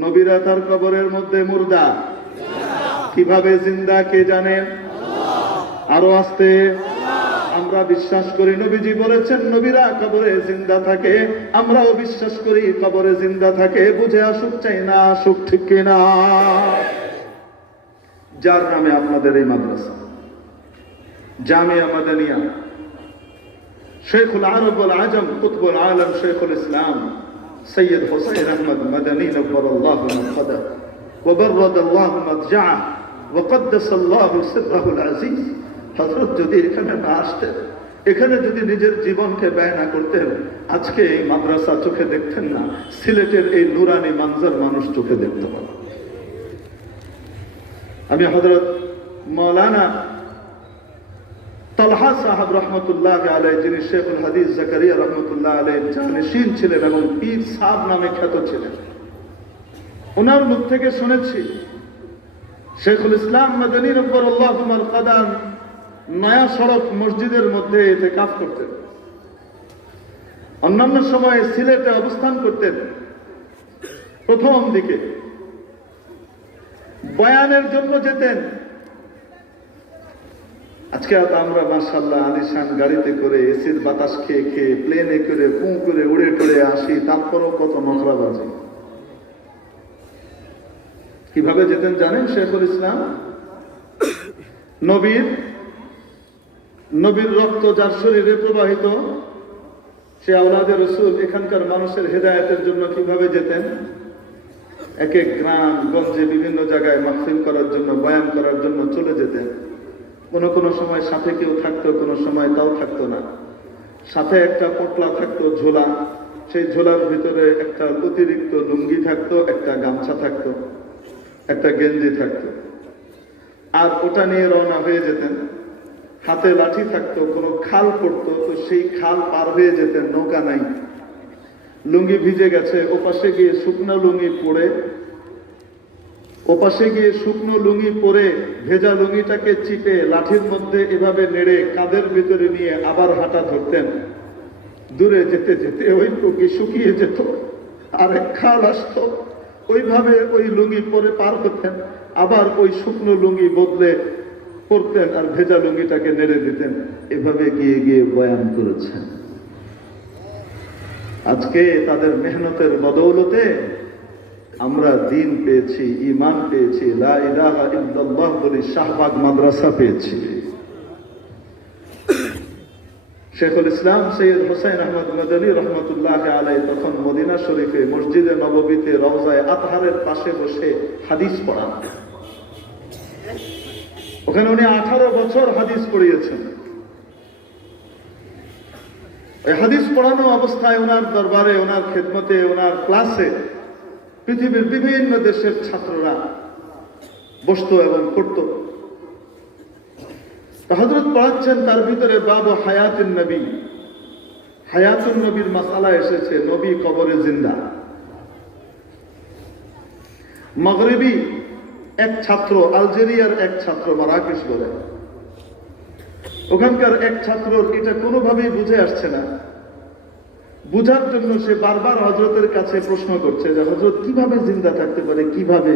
নবীরা তার কবরের মধ্যে মুর্দা, কিভাবে জিন্দা কে জানেন? আরো আস্তে, আমরা বিশ্বাস করি নবীজি বলেছেন নবীরা কবরে জিন্দা থাকে, আমরাও বিশ্বাস করি কবরে জিন্দা থাকে, বুঝে আসুক চাই না আসুক, ঠিক কিনা? যার নামে আপনাদের এই মাদ্রাসা জামিয়া মাদানিয়া, শেখুল আরব ওয়াল আজম কুতবুল আলম শেখুল ইসলাম সৈয়দ হুসাইন আহমদ মাদানী নব্বরাল্লাহু মারকাদাহ ওয়া বাররাদাল্লাহু মাদজাআহ ওয়া কদ্দাসাল্লাহু সিররাহুল আজিজ। হযরত যদি এখানে না আসতেন, এখানে যদি নিজের জীবনকে ব্যয় না করতেন, আজকে এই মাদ্রাসা চোখে দেখতেন না, সিলেটের এই নুরানি মানজার মানুষ চোখে দেখত না। আমি হযরত মাওলানা তালহা সাহেব রহমতুল্লাহ আলাইহি, যিনি শেখুল হাদিস জাকারিয়া রহমতুল্লাহ আলাইহি জানিশীন ছিলেন এবং পীর সাহেব নামে খ্যাত ছিলেন, ওনার মুখ থেকে শুনেছি শেখুল ইসলাম মাদানী নব্বরাল্লাহু মারকাদাহ নয়া সড়ক মসজিদের মধ্যে ইতিকাফ করতেন। অন্যান্য সময়ে সিলেটে অবস্থান করতেন। প্রথম দিকে বয়ানের জন্য যেতেন। আজকে আমরা মাশাআল্লাহ আলিশান গাড়িতে করে এসির বাতাস খেয়ে খেয়ে প্লেনে করে পু করে উড়ে টুড়ে আসি, তারপরও কত নখরা বাজে। কিভাবে যেতেন জানেন শেখুল ইসলাম? নবীর রক্ত যার শরীরে প্রবাহিত, সে আওলাদে রসুল, এখানকার মানুষের হেদায়েতের জন্য কিভাবে যেতেন? এক এক গ্রাম গঞ্জে বিভিন্ন জায়গায় মাহফিল করার জন্য, বয়ান করার জন্য চলে যেতেন। কোনো সময় সাথে কেউ থাকতো, কোনো সময় তাও থাকতো না। সাথে একটা পোটলা থাকতো, ঝোলা, সেই ঝোলার ভিতরে একটা অতিরিক্ত লুঙ্গি থাকতো, একটা গামছা থাকতো, একটা গেঞ্জি থাকতো, আর ওটা নিয়ে রওনা হয়ে যেতেন। হাতে লাঠি থাকতো, কোনো খাল পড়তো তো সেই খাল পার হয়ে যেতেন, নৌকা নাই, লুঙ্গি ভিজে গেছে, ওপাশে গিয়ে শুকনো লুঙ্গি পরে ভেজা লুঙ্গিটাকে চিপে লাঠির মধ্যে এভাবে নেড়ে কাঁধের ভিতরে নিয়ে আবার হাঁটা ধরতেন। দূরে যেতে যেতে ওই লুঙ্গি শুকিয়ে যেত, আর এক খাল আসতো, ওইভাবে ওই লুঙ্গি পরে পার হতেন, আবার ওই শুকনো লুঙ্গি বদলে পরতেন আর ভেজা লুঙ্গিটাকে নেড়ে দিতেন। এভাবে গিয়ে গিয়ে বয়ান করেছেন। আজকে তাদের মেহনতের বদৌলতে আমরা দ্বীন পেয়েছি, ঈমান পেয়েছি, লা ইলাহা ইল্লাল্লাহ বলে শাহবাগ মাদ্রাসা পেয়েছি। শেখুল ইসলাম সৈয়দ হুসাইন আহমদ মাদানী রহমতুল্লাহ আলাইহি তখন মদিনা শরীফে মসজিদে নববীতে রওজায়ে আতহারের পাশে বসে হাদিস পড়ান। ওখানে উনি 18 বছর হাদিস পড়িয়েছেন। এই হাদিস পড়ানো অবস্থায় ওনার দরবারে, ওনার খেদমতে, ওনার ক্লাসে পৃথিবীর বিভিন্ন দেশের ছাত্ররা বসতো এবং পড়তো। হযরত পড়াচ্ছেন, তার ভিতরে বাবু হায়াতুন নবী, হায়াতুন নবীর মাসালা এসেছে, নবী কবরে জিন্দা। মাগরিবি এক ছাত্র, আলজেরিয়ার এক ছাত্র, মারাকেশ বলে, ওখানকার এক ছাত্র এটা কোনোভাবেই বুঝে আসছে না। বুঝার জন্য সে বারবার হযরতের কাছে প্রশ্ন করছে যে হযরত কিভাবে জিন্দা থাকতে পারে, কিভাবে?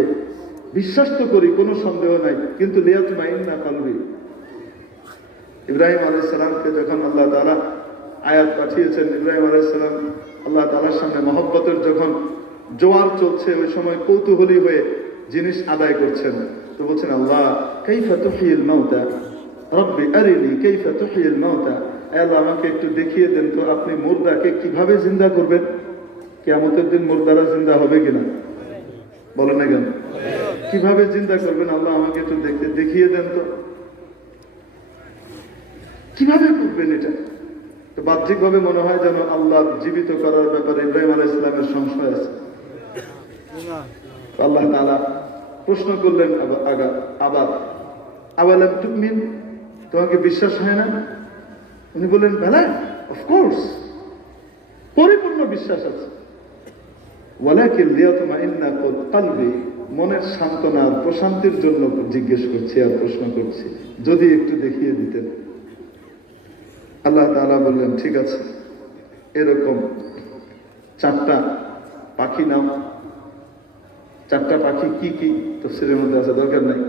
বিশ্বাস তো করি, কোনো সন্দেহ নাই, কিন্তু লিয়াতমাইন্না কলবি। ইব্রাহিম আলাইহিস সালামকে যখন আল্লাহ তাআলা আয়াত পাঠিয়েছেন, ইব্রাহিম আলাইহিস সালাম আল্লাহ তাআলার সামনে মহব্বতের যখন জোয়ার চলছে, ওই সময় কৌতূহলী হয়ে জিনিস আদায় করছেন, তো বলছেন আল্লাহ কাইফা তুহয়িল মাউতা রব্বি আরিনি কাইফা তুহয়িল মাউতা, আল্লাহ আমাকে একটু দেখিয়ে দেন তো আপনি মুর্দাকে কিভাবে জিন্দা করবেন। কিয়ামতের দিন মুর্দারা জিন্দা হবে কিনা বলেন না কেন? কিভাবে জিন্দা করবেন আল্লাহ আমাকে একটু দেখিয়ে দেন তো, কিভাবে করবেন এটা? তো বাহ্যিকভাবে মনে হয় যেন আল্লাহ জীবিত করার ব্যাপারে ইব্রাহিম আলাইহিস সালামের সংশয় আছে। আল্লাহ তাআলা প্রশ্ন করলেন আবার আওয়ালাম তুমিন, তোমাকে বিশ্বাস হয় না? উনি বললেন বেলা, অফকোর্স, পরিপূর্ণ বিশ্বাস আছে। ওয়ালাকিন লিয়াতমাইন্না কলবি, মনের সান্ত্বনা আর প্রশান্তির জন্য জিজ্ঞেস করছি আর প্রশ্ন করছি, যদি একটু দেখিয়ে দিতেন। আল্লাহ তাআলা বললেন ঠিক আছে, এরকম 4টা পাখি নাও। 4টা পাখি কি কি তাফসীরের মধ্যে আছে, দরকার নাই,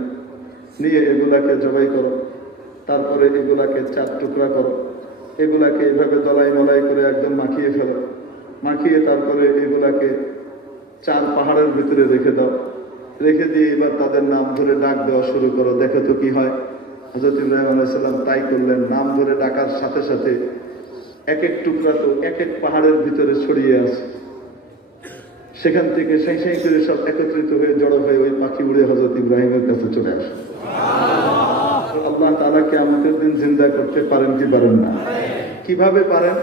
নিয়ে এগুলাকে জবাই করো, তারপরে এগুলাকে 4 টুকরা করো, এগুলাকে এইভাবে দলাই মলাই করে একদম মাখিয়ে ফেলো, মাখিয়ে তারপরে এগুলাকে 4 পাহাড়ের ভিতরে রেখে দাও, রেখে দিয়ে এবার তাদের নাম ধরে ডাক দেওয়া শুরু করো, দেখো তো কি হয়। হযরত ইব্রাহিম আলাইহিস সালাম তাই করলেন। নাম ধরে ডাকার সাথে সাথে এক এক টুকরা তো এক এক পাহাড়ের ভিতরে ছড়িয়ে আছে, সেখান থেকে সাই সাই করে সব একত্রিত হয়ে জড়ো হয়ে ওই পাখি উড়ে হযরত ইব্রাহিমের কাছে চলে আসে। আল্লাহ তাআলা কিয়ামতের দিন জিন্দা করতে পারেন কি পারেন না? কিভাবে পারেন?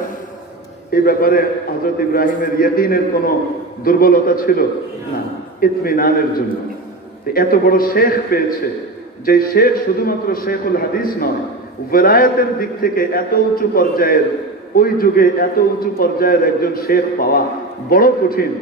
এই ব্যাপারে হযরত ইব্রাহিমের ইয়াকিনের কোনো দুর্বলতা ছিল না, ইতমিনানের জন্য। এত বড় শেখ পেয়েছে, যে শেখ শুধুমাত্র শেখুল হাদিস নয়, ওয়ালায়াতের দিক থেকে এত উঁচু পর্যায়ের, ওই যুগে এত উঁচু পর্যায়ের একজন শেখ পাওয়া বড় কঠিন।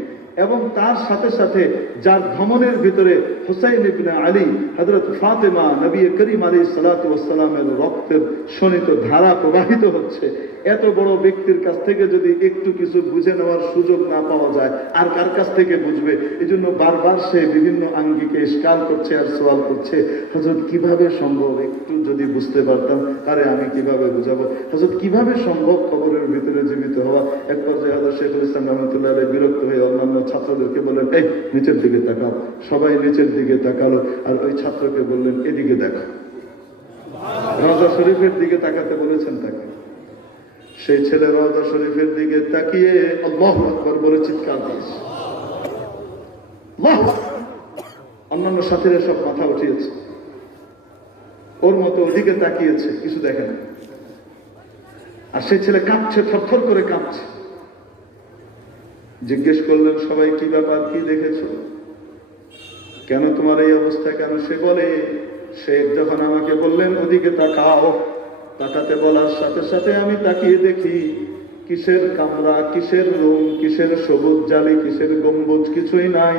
এবং তার সাথে সাথে যার ধমনের ভিতরে হুসাইন ইবনে আলী, হযরত ফাতেমা, নবী করিম আলাইহিস সালাতু ওয়াস সালামের রক্তের শোণিত ধারা প্রবাহিত হচ্ছে, এত বড় ব্যক্তির কাছ থেকে যদি একটু কিছু বুঝে নেওয়ার সুযোগ না পাওয়া যায়, আর কার কাছ থেকে বুঝবে? এই জন্য বারবার সে বিভিন্ন আঙ্গিকে ইশকাল করছে আর সওয়াল করছে, হযরত কিভাবে সম্ভব? একটু যদি বুঝতে পারতাম, আরে আমি কিভাবে বুঝাবো? হযরত কিভাবে সম্ভব কবরের ভিতরে জীবিত হওয়া? এক পর্যায়ে হযরত শেখুল ইসলাম রাহমাতুল্লাহ আলাইহি বিরক্ত হয়ে অন্যান্য ছাত্রদেরকে বললেন, এই নিচের দিকে তাকাও। সবাই নিচের দিকে তাকালো, আর ওই ছাত্রকে বললেন, এদিকে দেখো। রওজা শরীফের দিকে তাকাতে বলেছেন তাকে। সেই ছেলে রওজা শরীফের দিকে তাকিয়ে আল্লাহু আকবার বলে চিৎকার দিয়েছে। অন্যান্য সাথীরা সব মাথা উঠিয়েছে, ওর মতো ওদিকে তাকিয়েছে, কিছু দেখে না। আর সেই ছেলে কাঁপছে, থরথর করে কাঁপছে। জিজ্ঞেস করলেন, সবাই কি ব্যাপার, কি দেখেছো, কেন তোমার এই অবস্থা কেন? সে বলে, শেখ যখন আমাকে বললেন ওদিকে তাকাও, তাকাতে বলার সাথে সাথে আমি তাকিয়ে দেখি কিসের কামরা, কিসের রুম, কিসের সবুজ জালি, কিসের গম্বুজ, কিছুই নাই।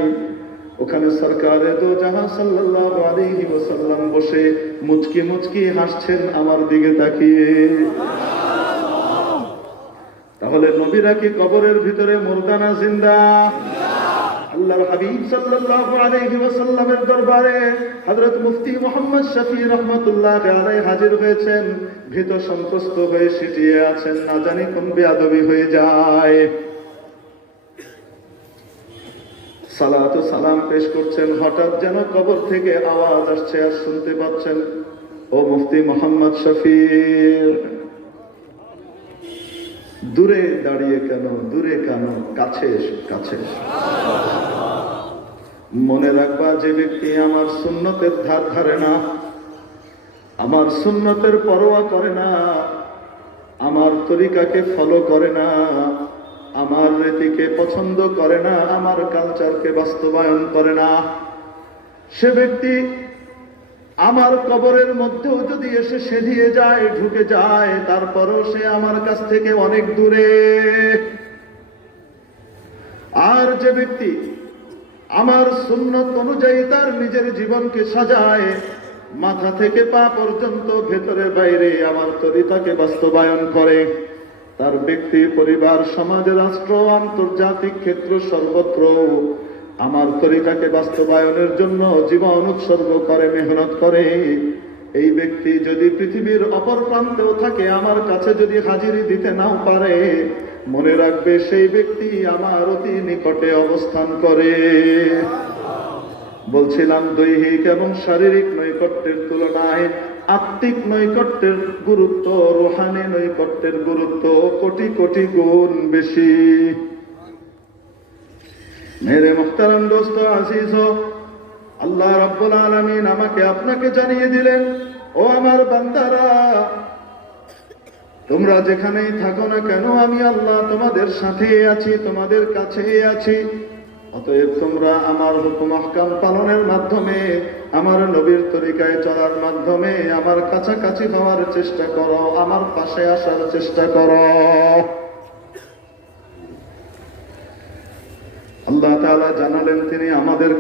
ওখানে সরকারে দো জাহান সাল্লাল্লাহু আলাইহি ওয়াসাল্লাম বসে মুচকি মুচকি হাসছেন আমার দিকে তাকিয়ে। তাহলে নবীরা কি কবরের ভিতরে মুর্দা না জিন্দা? আল্লাহর হাবিব সাল্লাল্লাহু আলাইহি ওয়াসাল্লামের দরবারে হযরত মুফতি মুহাম্মদ শফি রাহমাতুল্লাহ আলাইহি হাজির হয়েছেন, ভীত সন্ত্রস্ত হয়ে সিটিয়ে আছেন, না জানি কোন বেয়াদবি হয়ে যায়। সালাত ও সালাম পেশ করছেন, হঠাৎ যেন কবর থেকে আওয়াজ আসছে, আর শুনতে পাচ্ছেন, ও মুফতি মুহাম্মদ শফি, দূরে দাঁড়িয়ে কেন, দূরে কেন, কাছে এসো, কাছে এসো। মনে রাখবা, যে ব্যক্তি আমার সুন্নতের ধার ধারে না, আমার সুন্নতের পরোয়া করে না, আমার তরিকাকে ফলো করে না, আমার রীতিকে পছন্দ করে না, আমার কালচারকে বাস্তবায়ন করে না, সে ব্যক্তি আমার কবরের মধ্যেও যদি এসে সেধিয়ে যায়, ঢুকে যায়, তারপরও সে আমার কাছ থেকে অনেক দূরে। আর যে ব্যক্তি আমার সুন্নত অনুযায়ী তার নিজের জীবনকে সাজায়, মাথা থেকে পা পর্যন্ত ভেতরে বাইরে আমার তরিকাকে বাস্তবায়ন করে, তার ব্যক্তি, পরিবার, সমাজ, রাষ্ট্র, আন্তর্জাতিক ক্ষেত্র সর্বত্র আমার তরিকাকে বাস্তবায়নের জন্য জীবন উৎসর্গ করে, মেহনত করে, এই ব্যক্তি যদি পৃথিবীর অপর প্রান্তেও থাকে, আমার কাছে যদি হাজিরি দিতে নাও পারে, মনে রাখবে সেই ব্যক্তি আমার অতি নিকটে অবস্থান করে। বলছিলাম, দৈহিক এবং শারীরিক নৈকট্যের তুলনায় আত্মিক নৈকট্যের গুরুত্ব, রুহানি নৈকট্যের গুরুত্ব কোটি কোটি গুণ বেশি। মেরে মুহতারাম দোস্ত আজিজ, আল্লাহ রাব্বুল আলামিন আমাকে আপনাকে জানিয়ে দিলেন, ও আমার বান্দারা, তোমরা যেখানেই থাকো না কেন, আমি আল্লাহ তোমাদের সাথে আছি, তোমাদের কাছে আছি। অতএব তোমরা আমার হুকুম আহকাম পালনের মাধ্যমে, আমার নবীর তরিকায় চলার মাধ্যমে আমার কাছাকাছি হওয়ার চেষ্টা করো, আমার পাশে আসার চেষ্টা করো। আল্লাহ তাআলা জানালেন তিনি আমাদের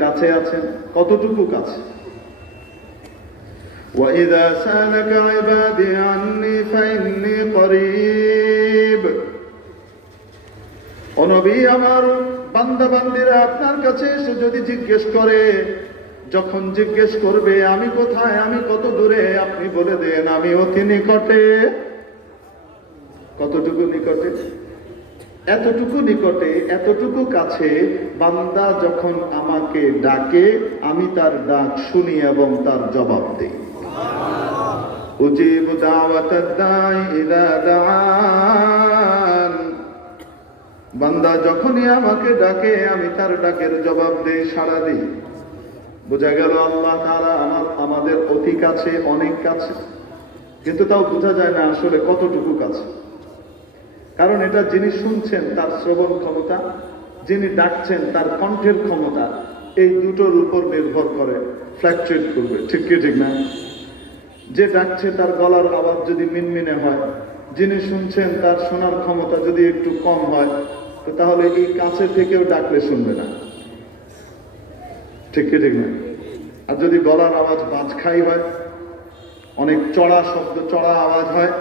কাছে আছেন। কতটুকু কাছে? وَإِذَا سَأَلَكَ عِبَادِي عَنِّي فَإِنِّي قَرِيبٌ। ও নবী, আমার বান্দা বান্দীরা আপনার কাছে এসে যদি জিজ্ঞেস করে যখন জিজ্ঞেস করবে আমি কোথায়, আমি কত দূরে, আপনি বলে দেন আমি অতি নিকটে। কতটুকু নিকটে? এতটুকু নিকটে, এতটুকু কাছে, বান্দা যখন আমাকে ডাকে আমি তার ডাক শুনি এবং তার জবাব দেই। উজিবু দাওয়াতাদ দাঈ ইযা দাআন, বান্দা যখনই আমাকে ডাকে আমি তার ডাকের জবাব দেই, সাড়া দিই। বোঝা গেল আল্লাহ তাআলা আমাদের অতি কাছে, অনেক কাছে, কিন্তু তাও বোঝা যায় না আসলে কতটুকু কাছে। কারণ এটা যিনি শুনছেন তার শ্রবণ ক্ষমতা, যিনি ডাকছেন তার কণ্ঠের ক্ষমতা, এই দুটোর উপর নির্ভর করে, ফ্ল্যাকচুয়েট করবে। ঠিক কি ঠিক না? যে ডাকছে তার গলার আওয়াজ যদি মিনমিনে হয়, যিনি শুনছেন তার শোনার ক্ষমতা যদি একটু কম হয়, তো তাহলে এই কাছে থেকেও ডাকলে শুনবে না। ঠিক কি ঠিক না? আর যদি গলার আওয়াজ বাজখাই হয়, অনেক চড়া শব্দ, চড়া আওয়াজ হয়,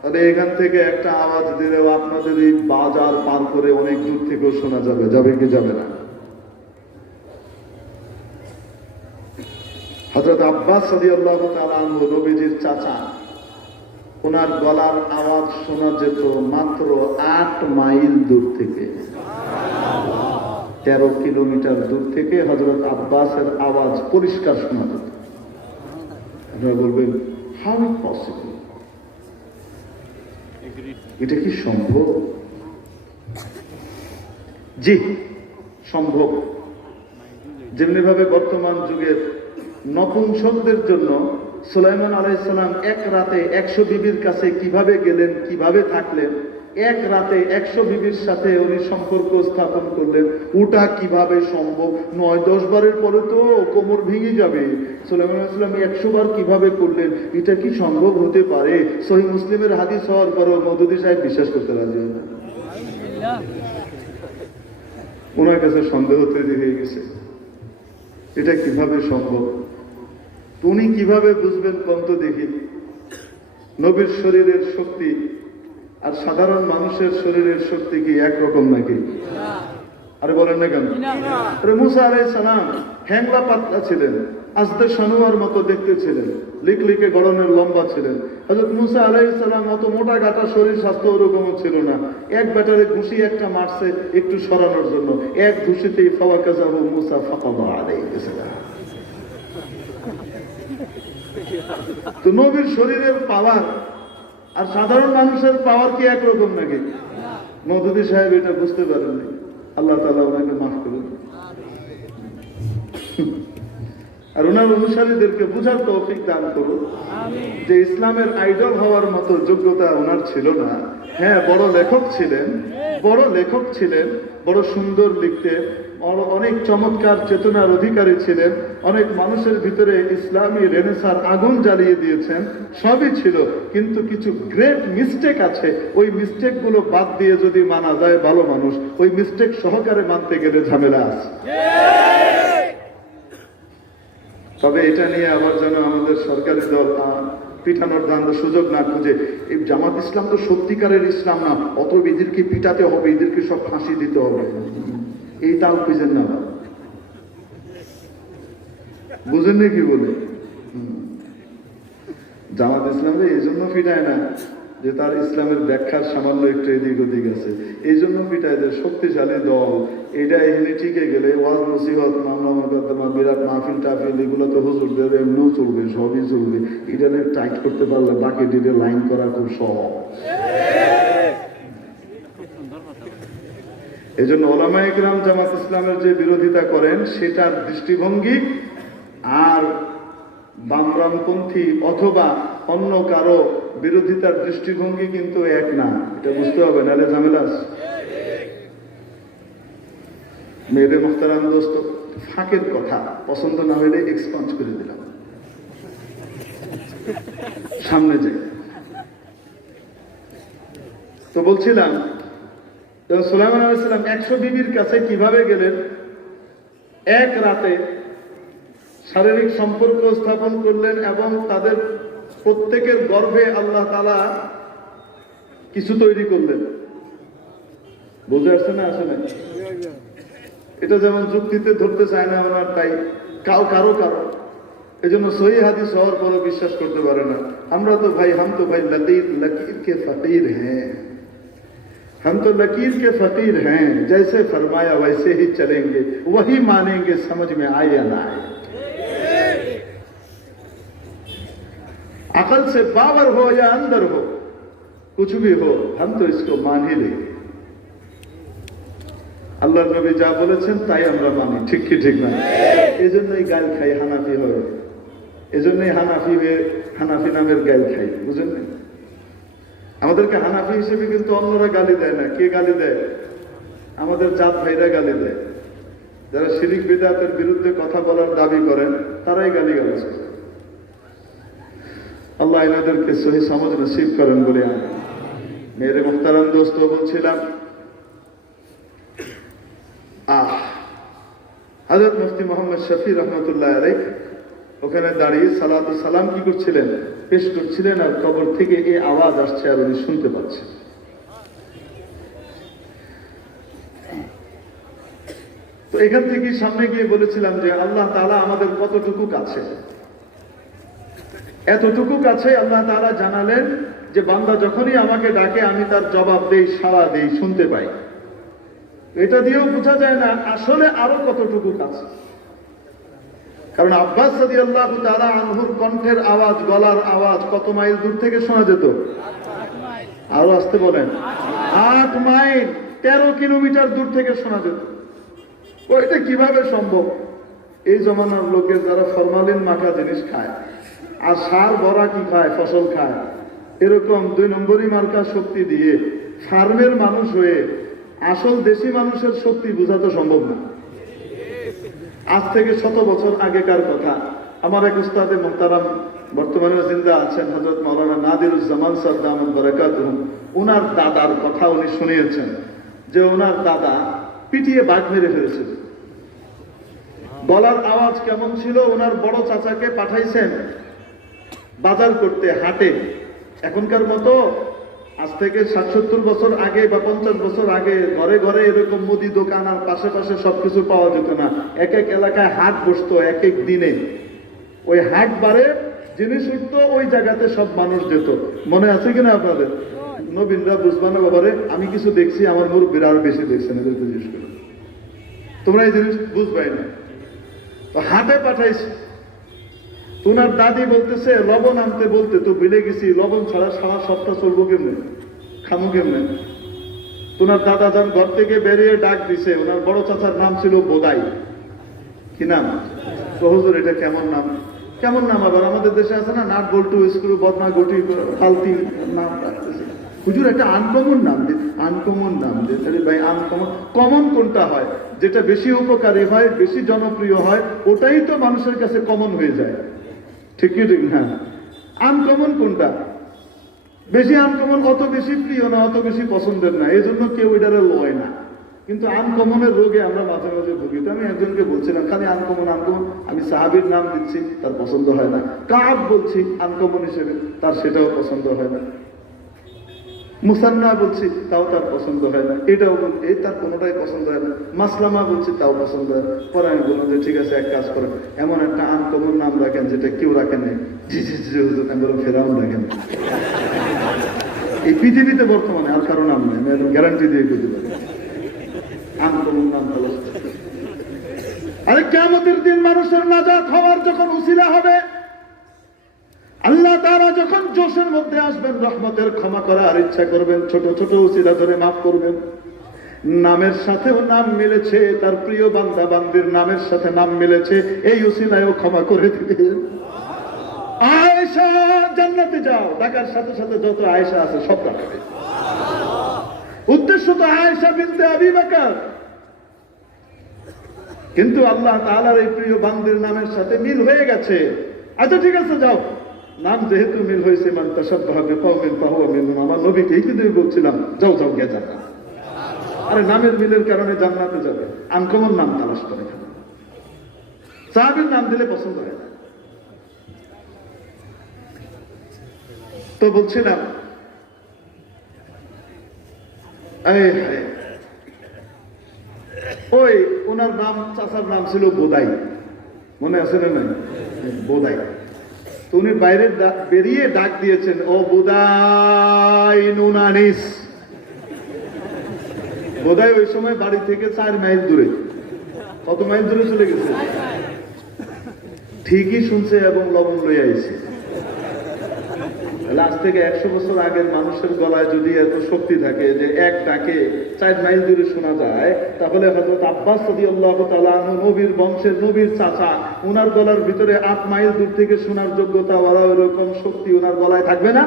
তাহলে এখান থেকে একটা আওয়াজ দিলেও আপনাদের এই বাজার পার করে অনেক দূর থেকেও শোনা যাবে। যাবে কি যাবে না? হযরত আব্বাস রাদিয়াল্লাহু তাআলা আনহু, নবীজির চাচা, ওনার গলার আওয়াজ শোনা যেত মাত্র 8 মাইল দূর থেকে। 13 কিলোমিটার দূর থেকে হযরত আব্বাসের আওয়াজ পরিষ্কার শোনা যেত। আপনারা বলবেন হাউ ইট পসিবল? এটা কি সম্ভব? জি, সম্ভব। যেমনি ভাবে বর্তমান যুগের নপুংসকদের জন্য সুলাইমান আলাইহিস সালাম এক রাতে 100 বিবির কাছে কিভাবে গেলেন, কিভাবে থাকলেন, এক রাতে 100 বিবির সাথে উনি সম্পর্ক স্থাপন করলেন, ওটা কিভাবে সম্ভব? 9-10 বারের পরে তো কোমর ভেঙে যাবে। সুলাইমান আলাইহিস সালাম 100 বার কিভাবে করলেন? এটা কি সম্ভব হতে পারে? সহিহ মুসলিমের হাদিস হওয়ার পরও মওদুদী সাহেব বিশ্বাস করতে রাজি হয় না। ওনার কাছে সন্দেহ তৈরি হয়ে গেছে, এটা কিভাবে সম্ভব? উনি কিভাবে বুঝবেন কন্ত দেখি? নবীর শরীরের শক্তি আর সাধারণ মানুষের শরীরের শক্তি কি একরকম নাকি? আরে বলেন না কেন? আরে মুসা আলাইহিস সালাম হ্যাংলা পাতলা ছিলেন, আস্তে সানুয়ার মতো দেখতে ছিলেন, লিকলিকে গড়নের লম্বা ছিলেন। হযরত মুসা আলাইহিস সালাম অত মোটা গাটা শরীর, স্বাস্থ্য ওরকমও ছিল না। এক ব্যাটারে ঘুষি একটা মারছে একটু সরানোর জন্য, এক ঘুষিতেই ফাওয়াকাযাহু মুসা ফাকাদা আলাইহিস সালাম। তো নবীর শরীরের পাওয়ার আর সাধারণ মানুষের পাওয়ার কি একরকম নাকি? মওদুদী সাহেব এটা বুঝতে পারেননি। আল্লাহ তাআলা ওনাকে মাফ করুন, আর ওনার অনুসারীদেরকে বুঝার তৌফিক দান করুন যে ইসলামের আইডল হওয়ার মতো যোগ্যতা ওনার ছিল না। হ্যাঁ, বড় লেখক ছিলেন, বড় লেখক ছিলেন, বড় সুন্দর লিখতেন, অনেক চমৎকার চেতনার অধিকারী ছিলেন, অনেক মানুষের ভিতরে ইসলামী রেনেসার আগুন জ্বালিয়ে দিয়েছেন, সবই ছিল। কিন্তু কিছু গ্রেট মিস্টেক আছে, ওই মিস্টেক গুলো বাদ দিয়ে যদি মানা যায় ভালো মানুষ, ওই মিস্টেক সহকারে মানতে গেলে ঝামেলা আছে। তবে এটা নিয়ে আবার যেন আমাদের সরকারি দল পিটানোর ধান্দা সুযোগ না খুঁজে। এই জামাত ইসলাম তো সত্যিকারের ইসলাম না, অত এদেরকে পিটাতে হবে, এদেরকে সব ফাঁসি দিতে হবে, এই তাল খুঁজেন না। বুঝেন না কি বলে? জামাত ইসলামে এই জন্য পিটায় না যে তার ইসলামের ব্যাখ্যার সামান্য একটু এদিক ওদিক আছে, এই জন্য পিটায় যে শক্তিশালী দল, এটা এখানে টিকে গেলে ওয়াজ নসিহত, মামলা মোকদ্দমা, বিরাট মাহফিল টাফিল, এগুলো তো হুজুরদের এমনিও চলবে, সবই চলবে। এটা টাইট করতে পারলে বাকি ডিটে লাইন করা খুব সহজ। এই জন্য ওলামায়ে কেরাম জামাত ইসলামের যে বিরোধিতা করেন সেটার দৃষ্টিভঙ্গি আর বামরামপন্থী অথবা অন্য কারো বিরোধিতার দৃষ্টিভঙ্গি কিন্তু এক না, এটা বুঝতে হবে, নাহলে ঝামেলা আছে। মেয়েদের মুখতারাম দোস্ত, ফাঁকের কথা পছন্দ না হইলে এক্সপান্স করে দিলাম, সামনে যাই। তো বলছিলাম সুলাইমান আলাইহিস সালাম 100 বিবির কাছে কিভাবে গেলেন, এক রাতে শারীরিক সম্পর্ক স্থাপন করলেন এবং তাদের প্রত্যেকের গর্ভে আল্লাহ তাআলা কিছু তৈরি করলেন। বুঝে আসছে না? আসলে এটা যেমন যুক্তিতে ধরতে চায় না ওনার, তাই কারো এই জন্য সহি হাদিস হওয়ার পরও বিশ্বাস করতে পারে না। আমরা তো ভাই হাম তো ভাই লकीर के फकीर हैं, हम तो लकीर के फकीर हैं, जैसे फरमाया वैसे ही चलेंगे, वही मानेंगे, समझ में आए या ना आए। अकल से बावर हो या अंदर हो, कुछ भी हो, हम तो इसको मान ही लेंगे। আল্লাহর নবী যা বলেছেন তাই আমরা মানি, ঠিক কি ঠিক না? এই জন্যই গাল খাই হানাফি হয়ে, এই জন্যই হানাফি নামের গাল খাই, বুঝেন না? আমাদেরকে হানাফি হিসেবে কিন্তু অন্যরা গালি দেয় না। কে গালি দেয়? আমাদের জাত ভাইরা গালি দেয়। যারা শিরিক বিদআতের বিরুদ্ধে কথা বলার দাবি করেন তারাই গালিগালাজ করে। আল্লাহ এনাদেরকে সহি সমঝ নসিব করেন বলে আমি মেরে মুহতারাম দোস্ত বলছিলাম, হযরত মুফতি মোহাম্মদ শফি রহমতুল্লাহ আলাইহ ওখানে দাঁড়িয়ে সালাত ও সালাম কি করছিলেন? পেশ করছিলেন, আর কবর থেকে এই আওয়াজ আসছে আর উনি শুনতে পাচ্ছেন। তো এখান থেকে সামনে গিয়ে বলেছিলাম যে আল্লাহ তাআলা আমাদের কতটুকু কাছে, এতটুকু কাছে আল্লাহ তাআলা জানালেন যে বান্দা যখনই আমাকে ডাকে আমি তার জবাব দেই, সাড়া দেই, শুনতে পাই। এটা দিয়েও বোঝা যায় না আসলে আরো কতটুকু কাছে। কারণ আব্বাস রাদিয়াল্লাহু তাআলা আনহুর কণ্ঠের আওয়াজ, গলার আওয়াজ কত মাইল দূর থেকে শোনা যেত? আরো আসতে বলেন, 8 মাইল, 13 কিলোমিটার দূর থেকে শোনা যেত। ওইটা কিভাবে সম্ভব? এই জমানার লোকের যারা ফরমালিন মাখা জিনিস খায় আর সার ভরা কি খায়, ফসল খায়, এরকম 2 নম্বরই মার্কা শক্তি দিয়ে ফার্মের মানুষ হয়ে আসল দেশি মানুষের শক্তি বোঝা তো সম্ভব না। আজ থেকে 100 বছর আগেকার কথা, আমার এক উস্তাদে মুহতারাম বর্তমানে জিন্দা আছেন হযরত মাওলানা নাদিরুজ্জামান সাহেব দামাত বারাকাতুহুম, ওনার দাদার কথা উনি শুনিয়েছেন যে ওনার দাদা পিটিয়ে বাঘ মেরে ফেলেছিল। গলার আওয়াজ কেমন ছিল? ওনার বড় চাচাকে পাঠাইছেন বাজার করতে হাটে। এখনকার মতো আজ থেকে 60-70 বছর আগে বা 50 বছর আগে ঘরে ঘরে এরকম মুদি দোকান আর পাশে পাশে সবকিছু পাওয়া যেত না। এক এক এলাকায় হাট বসতো এক এক দিনে। ওই হাট বারে জিনিস উঠতো, ওই জায়গাতে সব মানুষ যেত। মনে আছে কিনা আপনাদের? নবীনরা বুঝবা না বাবারে, আমি কিছু দেখছি, আমার মুরব্বীরা আরো বেশি দেখছেন, এদের জিজ্ঞেস করে। তোমরা এই জিনিস বুঝবাই না। তো হাটে পাঠাইছে। ওনার দাদি বলতেছে লবণ আনতে, বলতে তো ভুলে গেছি, লবণ ছাড়া সারা সপ্তাহ চলবো কেমনে, খামো কেমনে? ওনার দাদা যান ঘর থেকে বেরিয়ে ডাক দিছে। ওনার বড় চাচার নাম ছিল বোদাই। কি নাম? তো হুজুর এটা কেমন নাম? কেমন নাম আবার? আমাদের দেশে আছে না নাট বল্টু, স্ক্রু, বদনা, গটি, ফালতি নাম রাখতেছে। হুজুর একটা আনকমন নাম দিন, আনকমন নাম দিন। আরে ভাই, আনকমন কমন কোনটা হয়? যেটা বেশি উপকারী হয়, বেশি জনপ্রিয় হয়, ওটাই তো মানুষের কাছে কমন হয়ে যায়, ঠিক কি ঠিক না? আনকমন কোনটা? বেশি আনকমন অত বেশি প্রিয় না, অত বেশি পছন্দের না, এই জন্য কেউ এটারে লয় না। কিন্তু আনকমনের রোগে আমরা মাঝে মাঝে ভুগি। তো আমি একজনকে বলছিলাম খালি আনকমন আনকমন, আমি সাহাবীর নাম দিচ্ছি, তার পছন্দ হয় না। কাব বলছি আনকমন হিসেবে, তার সেটাও পছন্দ হয় না। মুসান্না বলছি, তাও তার পছন্দ হয় না। এটাও বলছি, তার কোনোটাই পছন্দ হয় না। মাসলামা বলছি, তাও পছন্দ হয় না। পরে আমি বললাম যে ঠিক আছে, এক কাজ করেন, এমন একটা আনকমন নাম রাখেন যেটা কেউ রাখেন নাই। জি জি জি হুজুর, আমি বললাম ফেরাউন রাখেন। এই পৃথিবীতে বর্তমানে আর কারো নাম নেই, আমি একদম গ্যারান্টি দিয়ে বলতে পারি। আনকমন নাম ভালো। আরে কিয়ামতের দিন মানুষের নাজাত হওয়ার যখন উসিলা হবে, আল্লাহ তাআলা যখন জোশের মধ্যে আসবেন, রহমতের ক্ষমা করার ইচ্ছা করবেন, ছোট ছোট উসিলা ধরে মাফ করবেন। নামের সাথেও নাম মিলেছে, তার প্রিয় বান্দা বান্দির নামের সাথে নাম মিলেছে, এই উসিলায়ও ক্ষমা করে দিবেন। আয়েশা জান্নাতে যাও, ডাকার সাথে সাথে যত আয়েশা আছে সব ডাকবে। উদ্দেশ্য তো আয়েশা বিনতে আবি বকর, কিন্তু আল্লাহ তাআলার এই প্রিয় বান্দির নামের সাথে মিল হয়ে গেছে। আচ্ছা ঠিক আছে, যাও, নাম যেহেতু মিল হয়েছে, মান তাশাব্বাহা বিকওমিন ফাহুয়া মিনহুম, আমার নবীকে কিন্তু বলছিলাম যাও যাও গে জান্নাত। আরে নামের মিলের কারণে জান্নাতে যাবে, আনকমন নাম তালাশ করে। সাহাবীর নাম দিলে পছন্দ হয় না। তো বলছিলাম ওই ওনার নাম, চাচার নাম ছিল বোদাই। মনে আছে না নাই? বোধাই। তো উনি বাইরে বেরিয়ে ডাক দিয়েছেন, ও বোধাই নুনানিস। বোধাই ওই সময় বাড়ি থেকে 4 মাইল দূরে। কত মাইল দূরে চলে গেছে? ঠিকই শুনছে এবং লবণ লই আইছে। আজ থেকে 100 বছর আগের মানুষের গলায় যদি এত শক্তি থাকে যে এক ডাকে 4 মাইল দূরে শোনা যায়, তাহলে হযরত আব্বাস রাদিয়াল্লাহু তাআলা আনহু নবীর বংশের নবীর চাচা, ওনার গলার ভিতরে 8 মাইল দূর থেকে শোনার যোগ্যতা ওরা ওরকম শক্তি ওনার গলায় থাকবে না?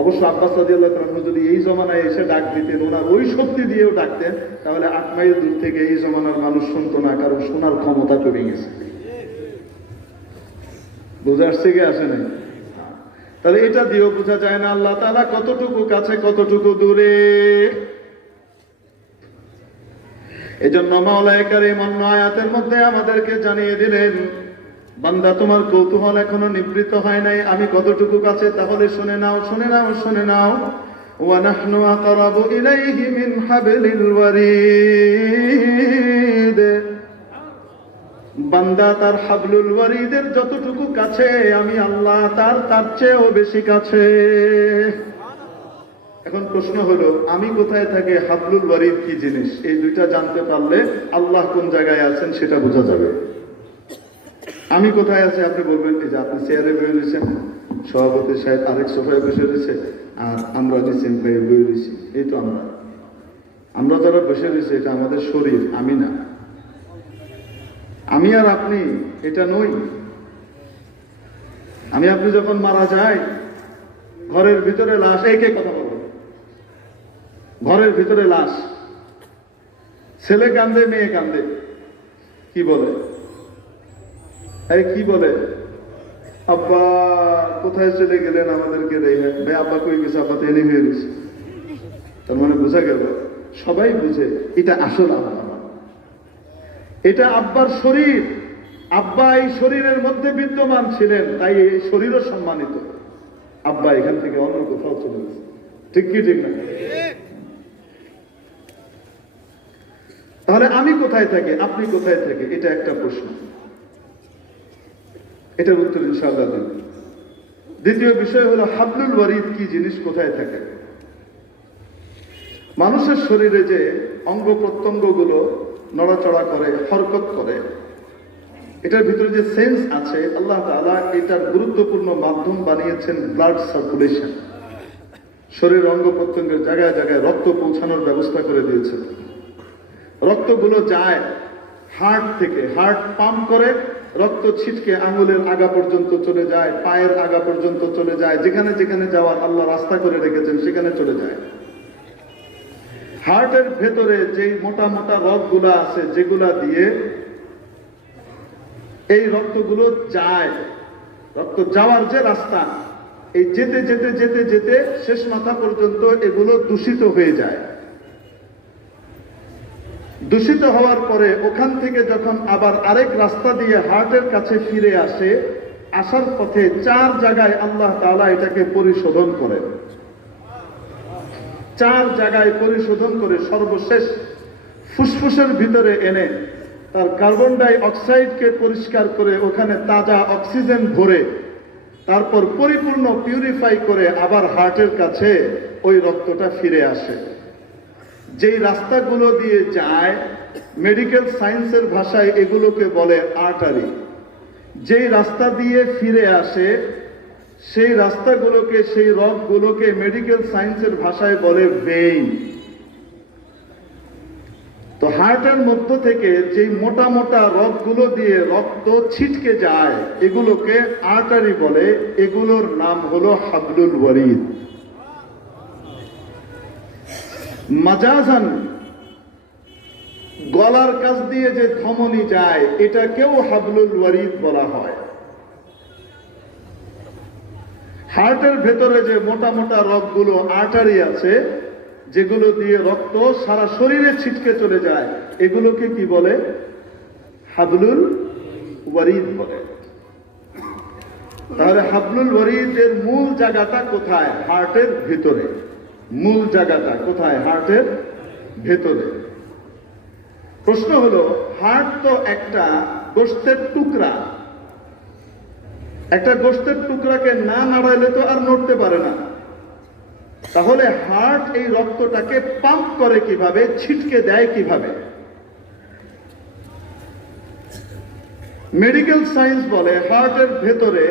অবশ্য আব্বাস রাদিয়াল্লাহু তাআলা যদি এই জমানায় এসে ডাক দিতেন, ওনার ওই শক্তি দিয়েও ডাকতেন, তাহলে 8 মাইল দূর থেকে এই জমানার মানুষ শুনতো না, কারণ শোনার ক্ষমতা কমে গেছে। বুঝা আসছে কি আসে নাই? তাহলে এটা দিয়েও বোঝা যায় না আল্লাহ তাআলা কতটুকু কাছে কতটুকু দূরে। এজন্য মাওলায়ে কারীম অন্য আয়াতের মধ্যে আমাদেরকে জানিয়ে দিলেন, বান্দা তোমার কৌতূহল এখনো নিবৃত্ত হয় নাই, আমি কতটুকু কাছে, তাহলে শুনে নাও শুনে নাও শুনে নাও। ওয়া নাহনু আকরাবু ইলাইহি মিন হাবলিল ওয়ারিদ। বান্দা তার হাবলুল ওয়ারিদের যতটুকু কাছে, আমি আল্লাহ তার চেয়েও বেশি কাছে। এখন প্রশ্ন হলো, আমি কোথায় থাকি, হাবলুল ওয়ারিদ কি জিনিস, এই দুইটা জানতে পারলে আল্লাহ কোন জায়গায় আছেন সেটা বোঝা যাবে। আমি কোথায় আছি আপনি বলবেন, এই যে আপনি চেয়ারে বসে রয়েছেন, সভাপতি সাহেব আরেক সোফায় বসে রয়েছে, আর আমরা নিচে বসে রয়েছি। এই তো আমরা যারা বসে রয়েছি, এটা আমাদের শরীর, আমি না। আমি আর আপনি এটা নই। আমি আপনি যখন মারা যাই, ঘরের ভিতরে লাশ, এই কে কথা বলো, ঘরের ভিতরে লাশ, ছেলে কান্দে মেয়ে কান্দে, কি বলে, এই কি বলে, আব্বা কোথায় চলে গেলেন, আমাদেরকে রেখে। ভাই আব্বা কই গেছে, আব্বা তো এনে হয়ে গেছে। তার মানে বোঝা গেল, সবাই বুঝে এটা আসল আব্বা, এটা আব্বার শরীর। আব্বা এই শরীরের মধ্যে বিদ্যমান ছিলেন, তাই এই শরীরও সম্মানিত। আব্বা এখান থেকে অন্য কোথাও চলে গেছে, ঠিক কি ঠিক না? তাহলে আমি কোথায় থাকি, আপনি কোথায় থাকি, এটা একটা প্রশ্ন। এটার উত্তর ইনশাআল্লাহ দেব। দ্বিতীয় বিষয় হলো হাবলুল ওয়ারিদ কি জিনিস, কোথায় থাকে। মানুষের শরীরে যে অঙ্গ প্রত্যঙ্গ গুলো নড়াচড়া করে, হরকত করে, এটার ভিতরে যে সেন্স আছে, আল্লাহ তাআলা এটার গুরুত্বপূর্ণ মাধ্যম বানিয়েছেন ব্লাড সার্কুলেশন। শরীরের অঙ্গ প্রত্যঙ্গের জায়গায় জায়গায় রক্ত পৌঁছানোর ব্যবস্থা করে দিয়েছেন। রক্তগুলো যায় হার্ট থেকে, হার্ট পাম্প করে, রক্ত ছিটকে আঙ্গুলের আগা পর্যন্ত চলে যায়, পায়ের আগা পর্যন্ত চলে যায়, যেখানে যেখানে যাওয়ার আল্লাহ রাস্তা করে রেখেছেন সেখানে চলে যায়। হার্টের ভেতরে যেই মোটা মোটা রগগুলো আছে, যেগুলা দিয়ে এই রক্তগুলো যায়, রক্ত যাওয়ার যে রাস্তা, এই যেতে যেতে যেতে যেতে শেষ মাথা পর্যন্ত এগুলো দূষিত হয়ে যায়। দূষিত হওয়ার পরে ওখান থেকে যখন আবার আরেক রাস্তা দিয়ে হার্টের কাছে ফিরে আসে, আসার পথে 4 জায়গায় আল্লাহ তাআলা এটাকে পরিশোধন করেন। 4 জায়গায় পরিশোধন করে সর্বশেষ ফুসফুসের ভিতরে এনে তার কার্বন ডাই অক্সাইডকে পরিষ্কার করে ওখানে তাজা অক্সিজেন ভরে তারপর পরিপূর্ণ পিউরিফাই করে আবার হার্টের কাছে ওই রক্তটা ফিরে আসে। যেই রাস্তাগুলো দিয়ে যায়, মেডিকেল সায়েন্সের ভাষায় এগুলোকে বলে আর্টারি। যেই রাস্তা দিয়ে ফিরে আসে সেই রাস্তাগুলোকে, সেই রগগুলোকে মেডিকেল সায়েন্সের ভাষায় বলে ভেইন। তো হার্টের মধ্য থেকে যেই মোটা মোটা রগগুলো দিয়ে রক্ত ছিটকে যায়, এগুলোকে আর্টারি বলে। এগুলোর নাম হলো হাবলুল ওয়ারিদ। মাজাজান গলার কাছ দিয়ে যে ধমনী যায়, এটাকেও হাবলুল ওয়ারিদ বলা হয়। হার্টের ভেতরে যে মোটা মোটা রগগুলো, আর্টারি আছে, যেগুলো দিয়ে রক্ত সারা শরীরে ছিটকে চলে যায়, এগুলোকে কি বলে? হাবলুল ওয়ারিদ বলে। তাহলে হাবলুল ওয়ারিদের মূল জায়গাটা কোথায়? হার্টের ভিতরে। মূল জায়গাটা কোথায়? হার্টের ভেতরে। প্রশ্ন হলো, হার্ট তো একটা গোশতের টুকরা, একটা গোশতের টুকরাকে না নাড়াইলে তো আর নড়তে পারে না। তাহলে হার্ট এই রক্তটাকে পাম্প করে কিভাবে, ছিটকে দেয় কিভাবে? মেডিকেল সায়েন্স বলে হার্টের ভেতরে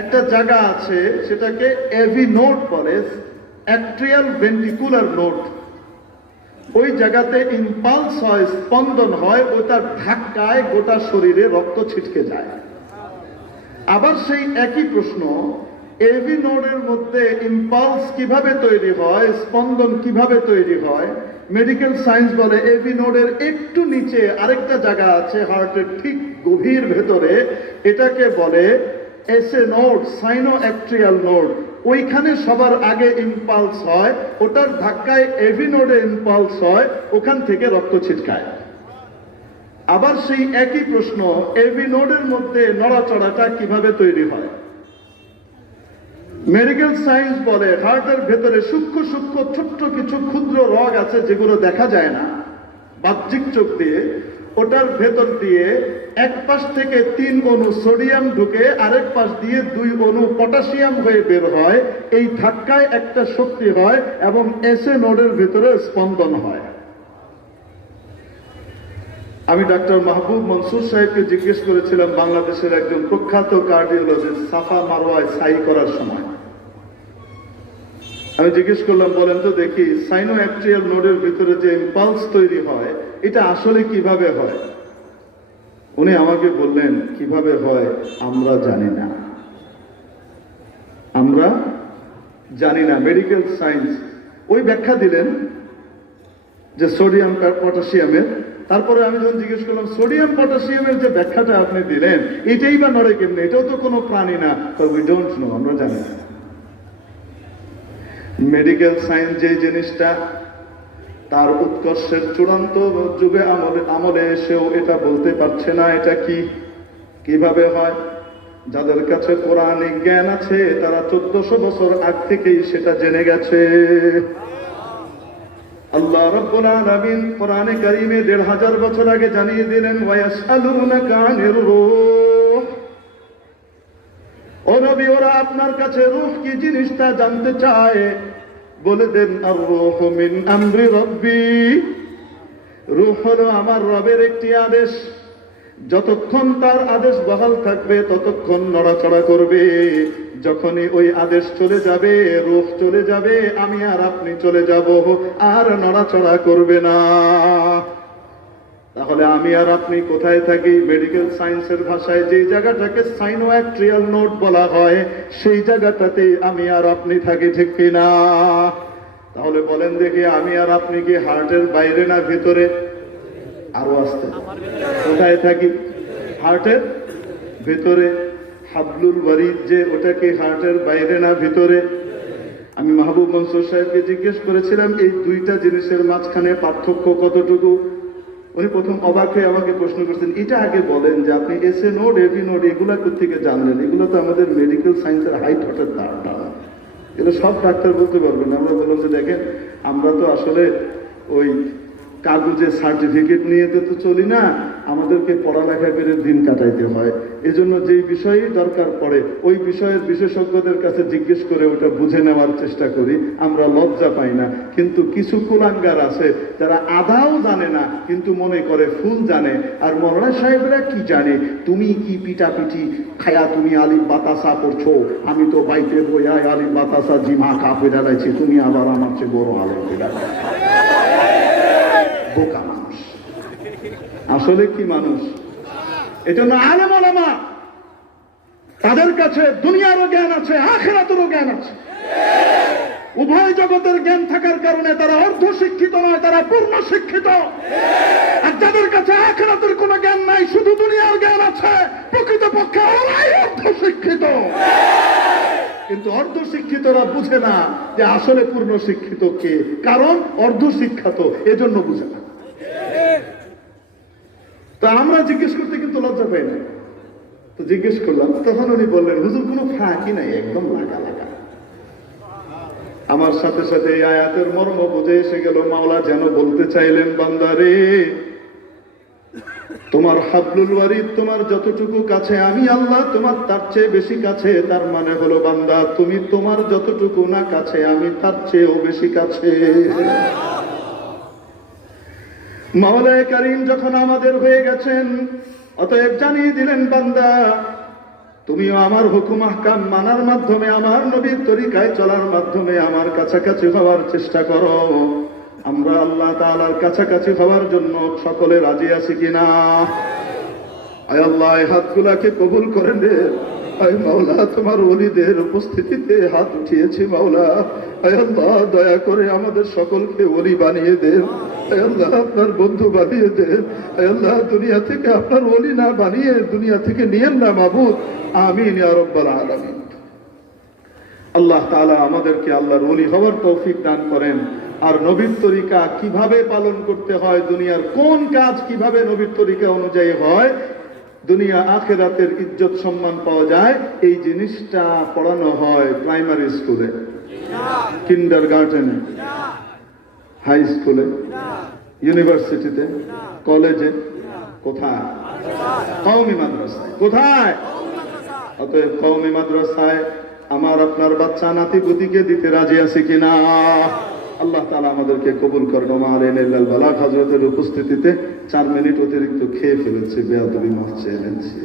একটা জায়গা আছে, সেটাকে এভি নোড বলে, অ্যাট্রিয়াল ভেন্ট্রিকুলার নোড। ওই জায়গাতে ইম্পালস হয়, স্পন্দন হয়, ওটার ধাক্কায় গোটা শরীরে রক্ত ছিটকে যায়। আবার সেই একই প্রশ্ন, এভি নোডের মধ্যে ইম্পালস কিভাবে তৈরি হয়, স্পন্দন কিভাবে তৈরি হয়? মেডিকেল সায়েন্স বলে এভি নোডের একটু নিচে আরেকটা জায়গা আছে হার্টের ঠিক গভীর ভেতরে, এটাকে বলে এসএ নোড, সাইনো অ্যাট্রিয়াল নোড। ওইখানে সবার আগে ইম্পালস হয়, ওটার ধাক্কায় এভি নোডে ইম্পালস হয়, ওখান থেকে রক্ত ছিটকায়। আবার সেই একই প্রশ্ন, এভি নোডের মধ্যে নড়াচড়াটা কিভাবে তৈরি হয়? মেডিকেল সায়েন্স বলে হার্টের ভেতরে সূক্ষ্ম সূক্ষ্ম ছোট্ট কিছু ক্ষুদ্র রগ আছে, যেগুলো দেখা যায় না বাহ্যিক চোখ দিয়ে। ওটার ভেতর দিয়ে এক পাশ থেকে 3 অণু সোডিয়াম ঢুকে আরেক পাশ দিয়ে 2 অণু পটাশিয়াম হয়ে বের হয়। এই ধাক্কায় একটা শক্তি হয় এবং এসএ নোডের ভেতরে স্পন্দন হয়। আমি ডাক্তার মাহবুব মনসুর সাহেবকে জিজ্ঞেস করেছিলাম, বাংলাদেশের একজন প্রখ্যাত কার্ডিওলজিস্ট, সাফা মারওয়ায় সাই করার সময় আমি জিজ্ঞেস করলাম, বলেন তো দেখি সাইনো অ্যাট্রিয়াল নোডের ভিতরে যে ইম্পালস তৈরি হয়, এটা আসলে কিভাবে হয়? উনি আমাকে বললেন, কিভাবে হয় আমরা জানি না, আমরা জানি না। মেডিকেল সায়েন্স ওই ব্যাখ্যা দিলেন যে সোডিয়াম পটাশিয়ামের। তারপরে আমি যখন জিজ্ঞেস করলাম, সোডিয়াম পটাশিয়ামের যে ব্যাখ্যাটা আপনি দিলেন, এটাই বা নড়ে কেমনি? এটাও তো কোনো প্রাণী না। উই ডোন্ট নো, আমরা জানি না। মেডিকেল সায়েন্স যে জিনিসটা তার উৎকর্ষের চূড়ান্ত যুগে আমলে এসেও এটা বলতে পারছে না এটা কি, কিভাবে হয়। যাদের কাছে কোরআনিক জ্ঞান আছে তারা 1400 বছর আগ থেকেই সেটা জেনে গেছে। আল্লাহ রাব্বুল আলামিন কোরআনে কারীমে 1500 বছর আগে জানিয়ে দিলেন, ওয়ায়াসআলুনাকা আনির রূহ। ও নবী, ওরা আপনার কাছে রূহ কি জিনিসটা জানতে চায়। বলে দেন, আর রূহু মিন আমরি রাব্বি। রূহ হলো আমার রবের একটি আদেশ। যতক্ষণ তার আদেশ বহাল থাকবে ততক্ষণ নড়াচড়া করবে। যখনই ওই আদেশ চলে যাবে, রূহ চলে যাবে, আমি আর আপনি চলে যাব, আর নড়াচড়া করবে না। তাহলে আমি আর আপনি কোথায় থাকি? মেডিকেল সায়েন্সের ভাষায় যে জায়গাটাকে সাইনো অ্যাট্রিয়াল নোড বলা হয়, সেই জায়গাটাতে আমি আর আপনি থাকি, ঠিক কিনা? তাহলে বলেন দেখি, আমি আর আপনি কি হার্টের বাইরে না ভিতরে? আরো আসতে, কোথায় থাকি? হার্টের ভিতরে। হাবলুল ওয়ারিদ যে, ওটা কি হার্টের বাইরে না ভিতরে? আমি মাহবুব মনসুর সাহেবকে জিজ্ঞেস করেছিলাম, এই দুইটা জিনিসের মাঝখানে পার্থক্য কতটুকু? উনি প্রথম অবাক হয়ে আমাকে প্রশ্ন করছেন, এটা আগে বলেন যে আপনি এসএ নোড, এভি নোড এগুলা কোথেকে জানলেন? এগুলো তো আমাদের মেডিকেল সায়েন্সের হাইট হঠাৎ ধারণা, এগুলো সব ডাক্তার বলতে পারবেন। আমরা বললাম যে দেখেন, আমরা তো আসলে ওই কাগজে সার্টিফিকেট নিয়ে তো চলি না, আমাদেরকে পড়ালেখা করে দিন কাটাইতে হয়। এজন্য যেই বিষয়েই দরকার পড়ে ওই বিষয়ের বিশেষজ্ঞদের কাছে জিজ্ঞেস করে ওটা বুঝে নেওয়ার চেষ্টা করি, আমরা লজ্জা পাই না। কিন্তু কিছু কুলাঙ্গার আছে যারা আধাও জানে না কিন্তু মনে করে ফুল জানে। আর মৌলানা সাহেবরা কি জানে? তুমি কি পিটাপিটি খায়া তুমি আলিম বাতাসা পড়ছো, আমি তো বাইতে বইয়ায় আলিম বাতাসা জিমা কাপে ডালাইছি, তুমি আবার আমার চেয়ে বড় আলিম ডালাইছি। বোকা মানুষ, আসলে কি মানুষ? এজন্য আলেম ওলামা, তাদের কাছে দুনিয়ারও জ্ঞান আছে, আখিরাতেরও জ্ঞান আছে। উভয় জগতের জ্ঞান থাকার কারণে তারা অর্ধ শিক্ষিত নয়, তারা পূর্ণ শিক্ষিত। আর যাদের কাছে আখিরাতের কোনো জ্ঞান নাই, শুধু দুনিয়ার জ্ঞান আছে, প্রকৃতপক্ষে ওরাই অর্ধ শিক্ষিত। কিন্তু অর্ধ শিক্ষিতরা বুঝে না যে আসলে পূর্ণ শিক্ষিত কে, কারণ অর্ধ শিক্ষিত, এজন্য বুঝে না। তো আমরা জিজ্ঞেস করতে কিন্তু লজ্জা পাই না। তো জিজ্ঞেস করলাম, তখন উনি বললেন, হুজুর কোনো ফাঁকি নাই, একদম লাগা লাগা। আমার সাথে সাথে এই আয়াতের মর্ম বুঝে এসে গেল। মাওলা যেন বলতে চাইলেন, বান্দারে তোমার হাবলুল ওয়ারিদ তোমার যতটুকু কাছে, আমি আল্লাহ তোমার তার চেয়ে বেশি কাছে। তার মানে হলো বান্দা, তুমি তোমার যতটুকু না কাছে, আমি তার চেয়েও বেশি কাছে। মাওলায়ে কারীম যখন আমাদের হয়ে গেছেন, অতএব জানিয়ে দিলেন, বান্দা তুমিও আমার হুকুম আহকাম মানার মাধ্যমে, আমার নবীর তরিকায় চলার মাধ্যমে আমার কাছাকাছি হওয়ার চেষ্টা করো। আমরা আল্লাহ তাআলার কাছাকাছি হওয়ার জন্য সকলে রাজি আছি কিনা? আয় আল্লাহ, এই হাতগুলাকে কবুল করে নে। আয় মাওলা, তোমার ওলিদের উপস্থিতিতে হাত উঠিয়েছি মাওলা। আয় আল্লাহ, দয়া করে আমাদের সকলকে ওলি বানিয়ে দেন। আয় আল্লাহ, আপনার বন্ধু বানিয়ে দেন। আয় আল্লাহ, দুনিয়া থেকে আপনার ওলি না বানিয়ে দুনিয়া থেকে নিয়েন না মাবুদ। আমিন ইয়া রাব্বাল আলামিন। আল্লাহ তাআলা আমাদেরকে আল্লাহর ওলি হওয়ার তৌফিক দান করেন। আর নবীর তরিকা কিভাবে পালন করতে হয়, দুনিয়ার কোন কাজ কিভাবে নবীর তরিকা অনুযায়ী হয়, দুনিয়া আখিরাতের ইজ্জত সম্মান পাওয়া যায়, এই জিনিসটা পড়ানো হয় প্রাইমারি স্কুলে, কিন্ডারগার্টেনে, হাই স্কুলে, ইউনিভার্সিটিতে, কলেজে, কোথায়? কওমি মাদ্রাসায়। কোথায়? অতএব কওমি মাদ্রাসায় আমার আপনার বাচ্চা নাতি পুতিকে দিতে রাজি আছে কিনা? আল্লাহ তাআলা আমাদেরকে কবুল করেন। ওমারেন ইল্লাল বালাগ হযরতের উপস্থিতিতে 4 মিনিট অতিরিক্ত খেয়ে ফেলেছে, বেয়াদবি মাফ চেয়ে নিচ্ছি।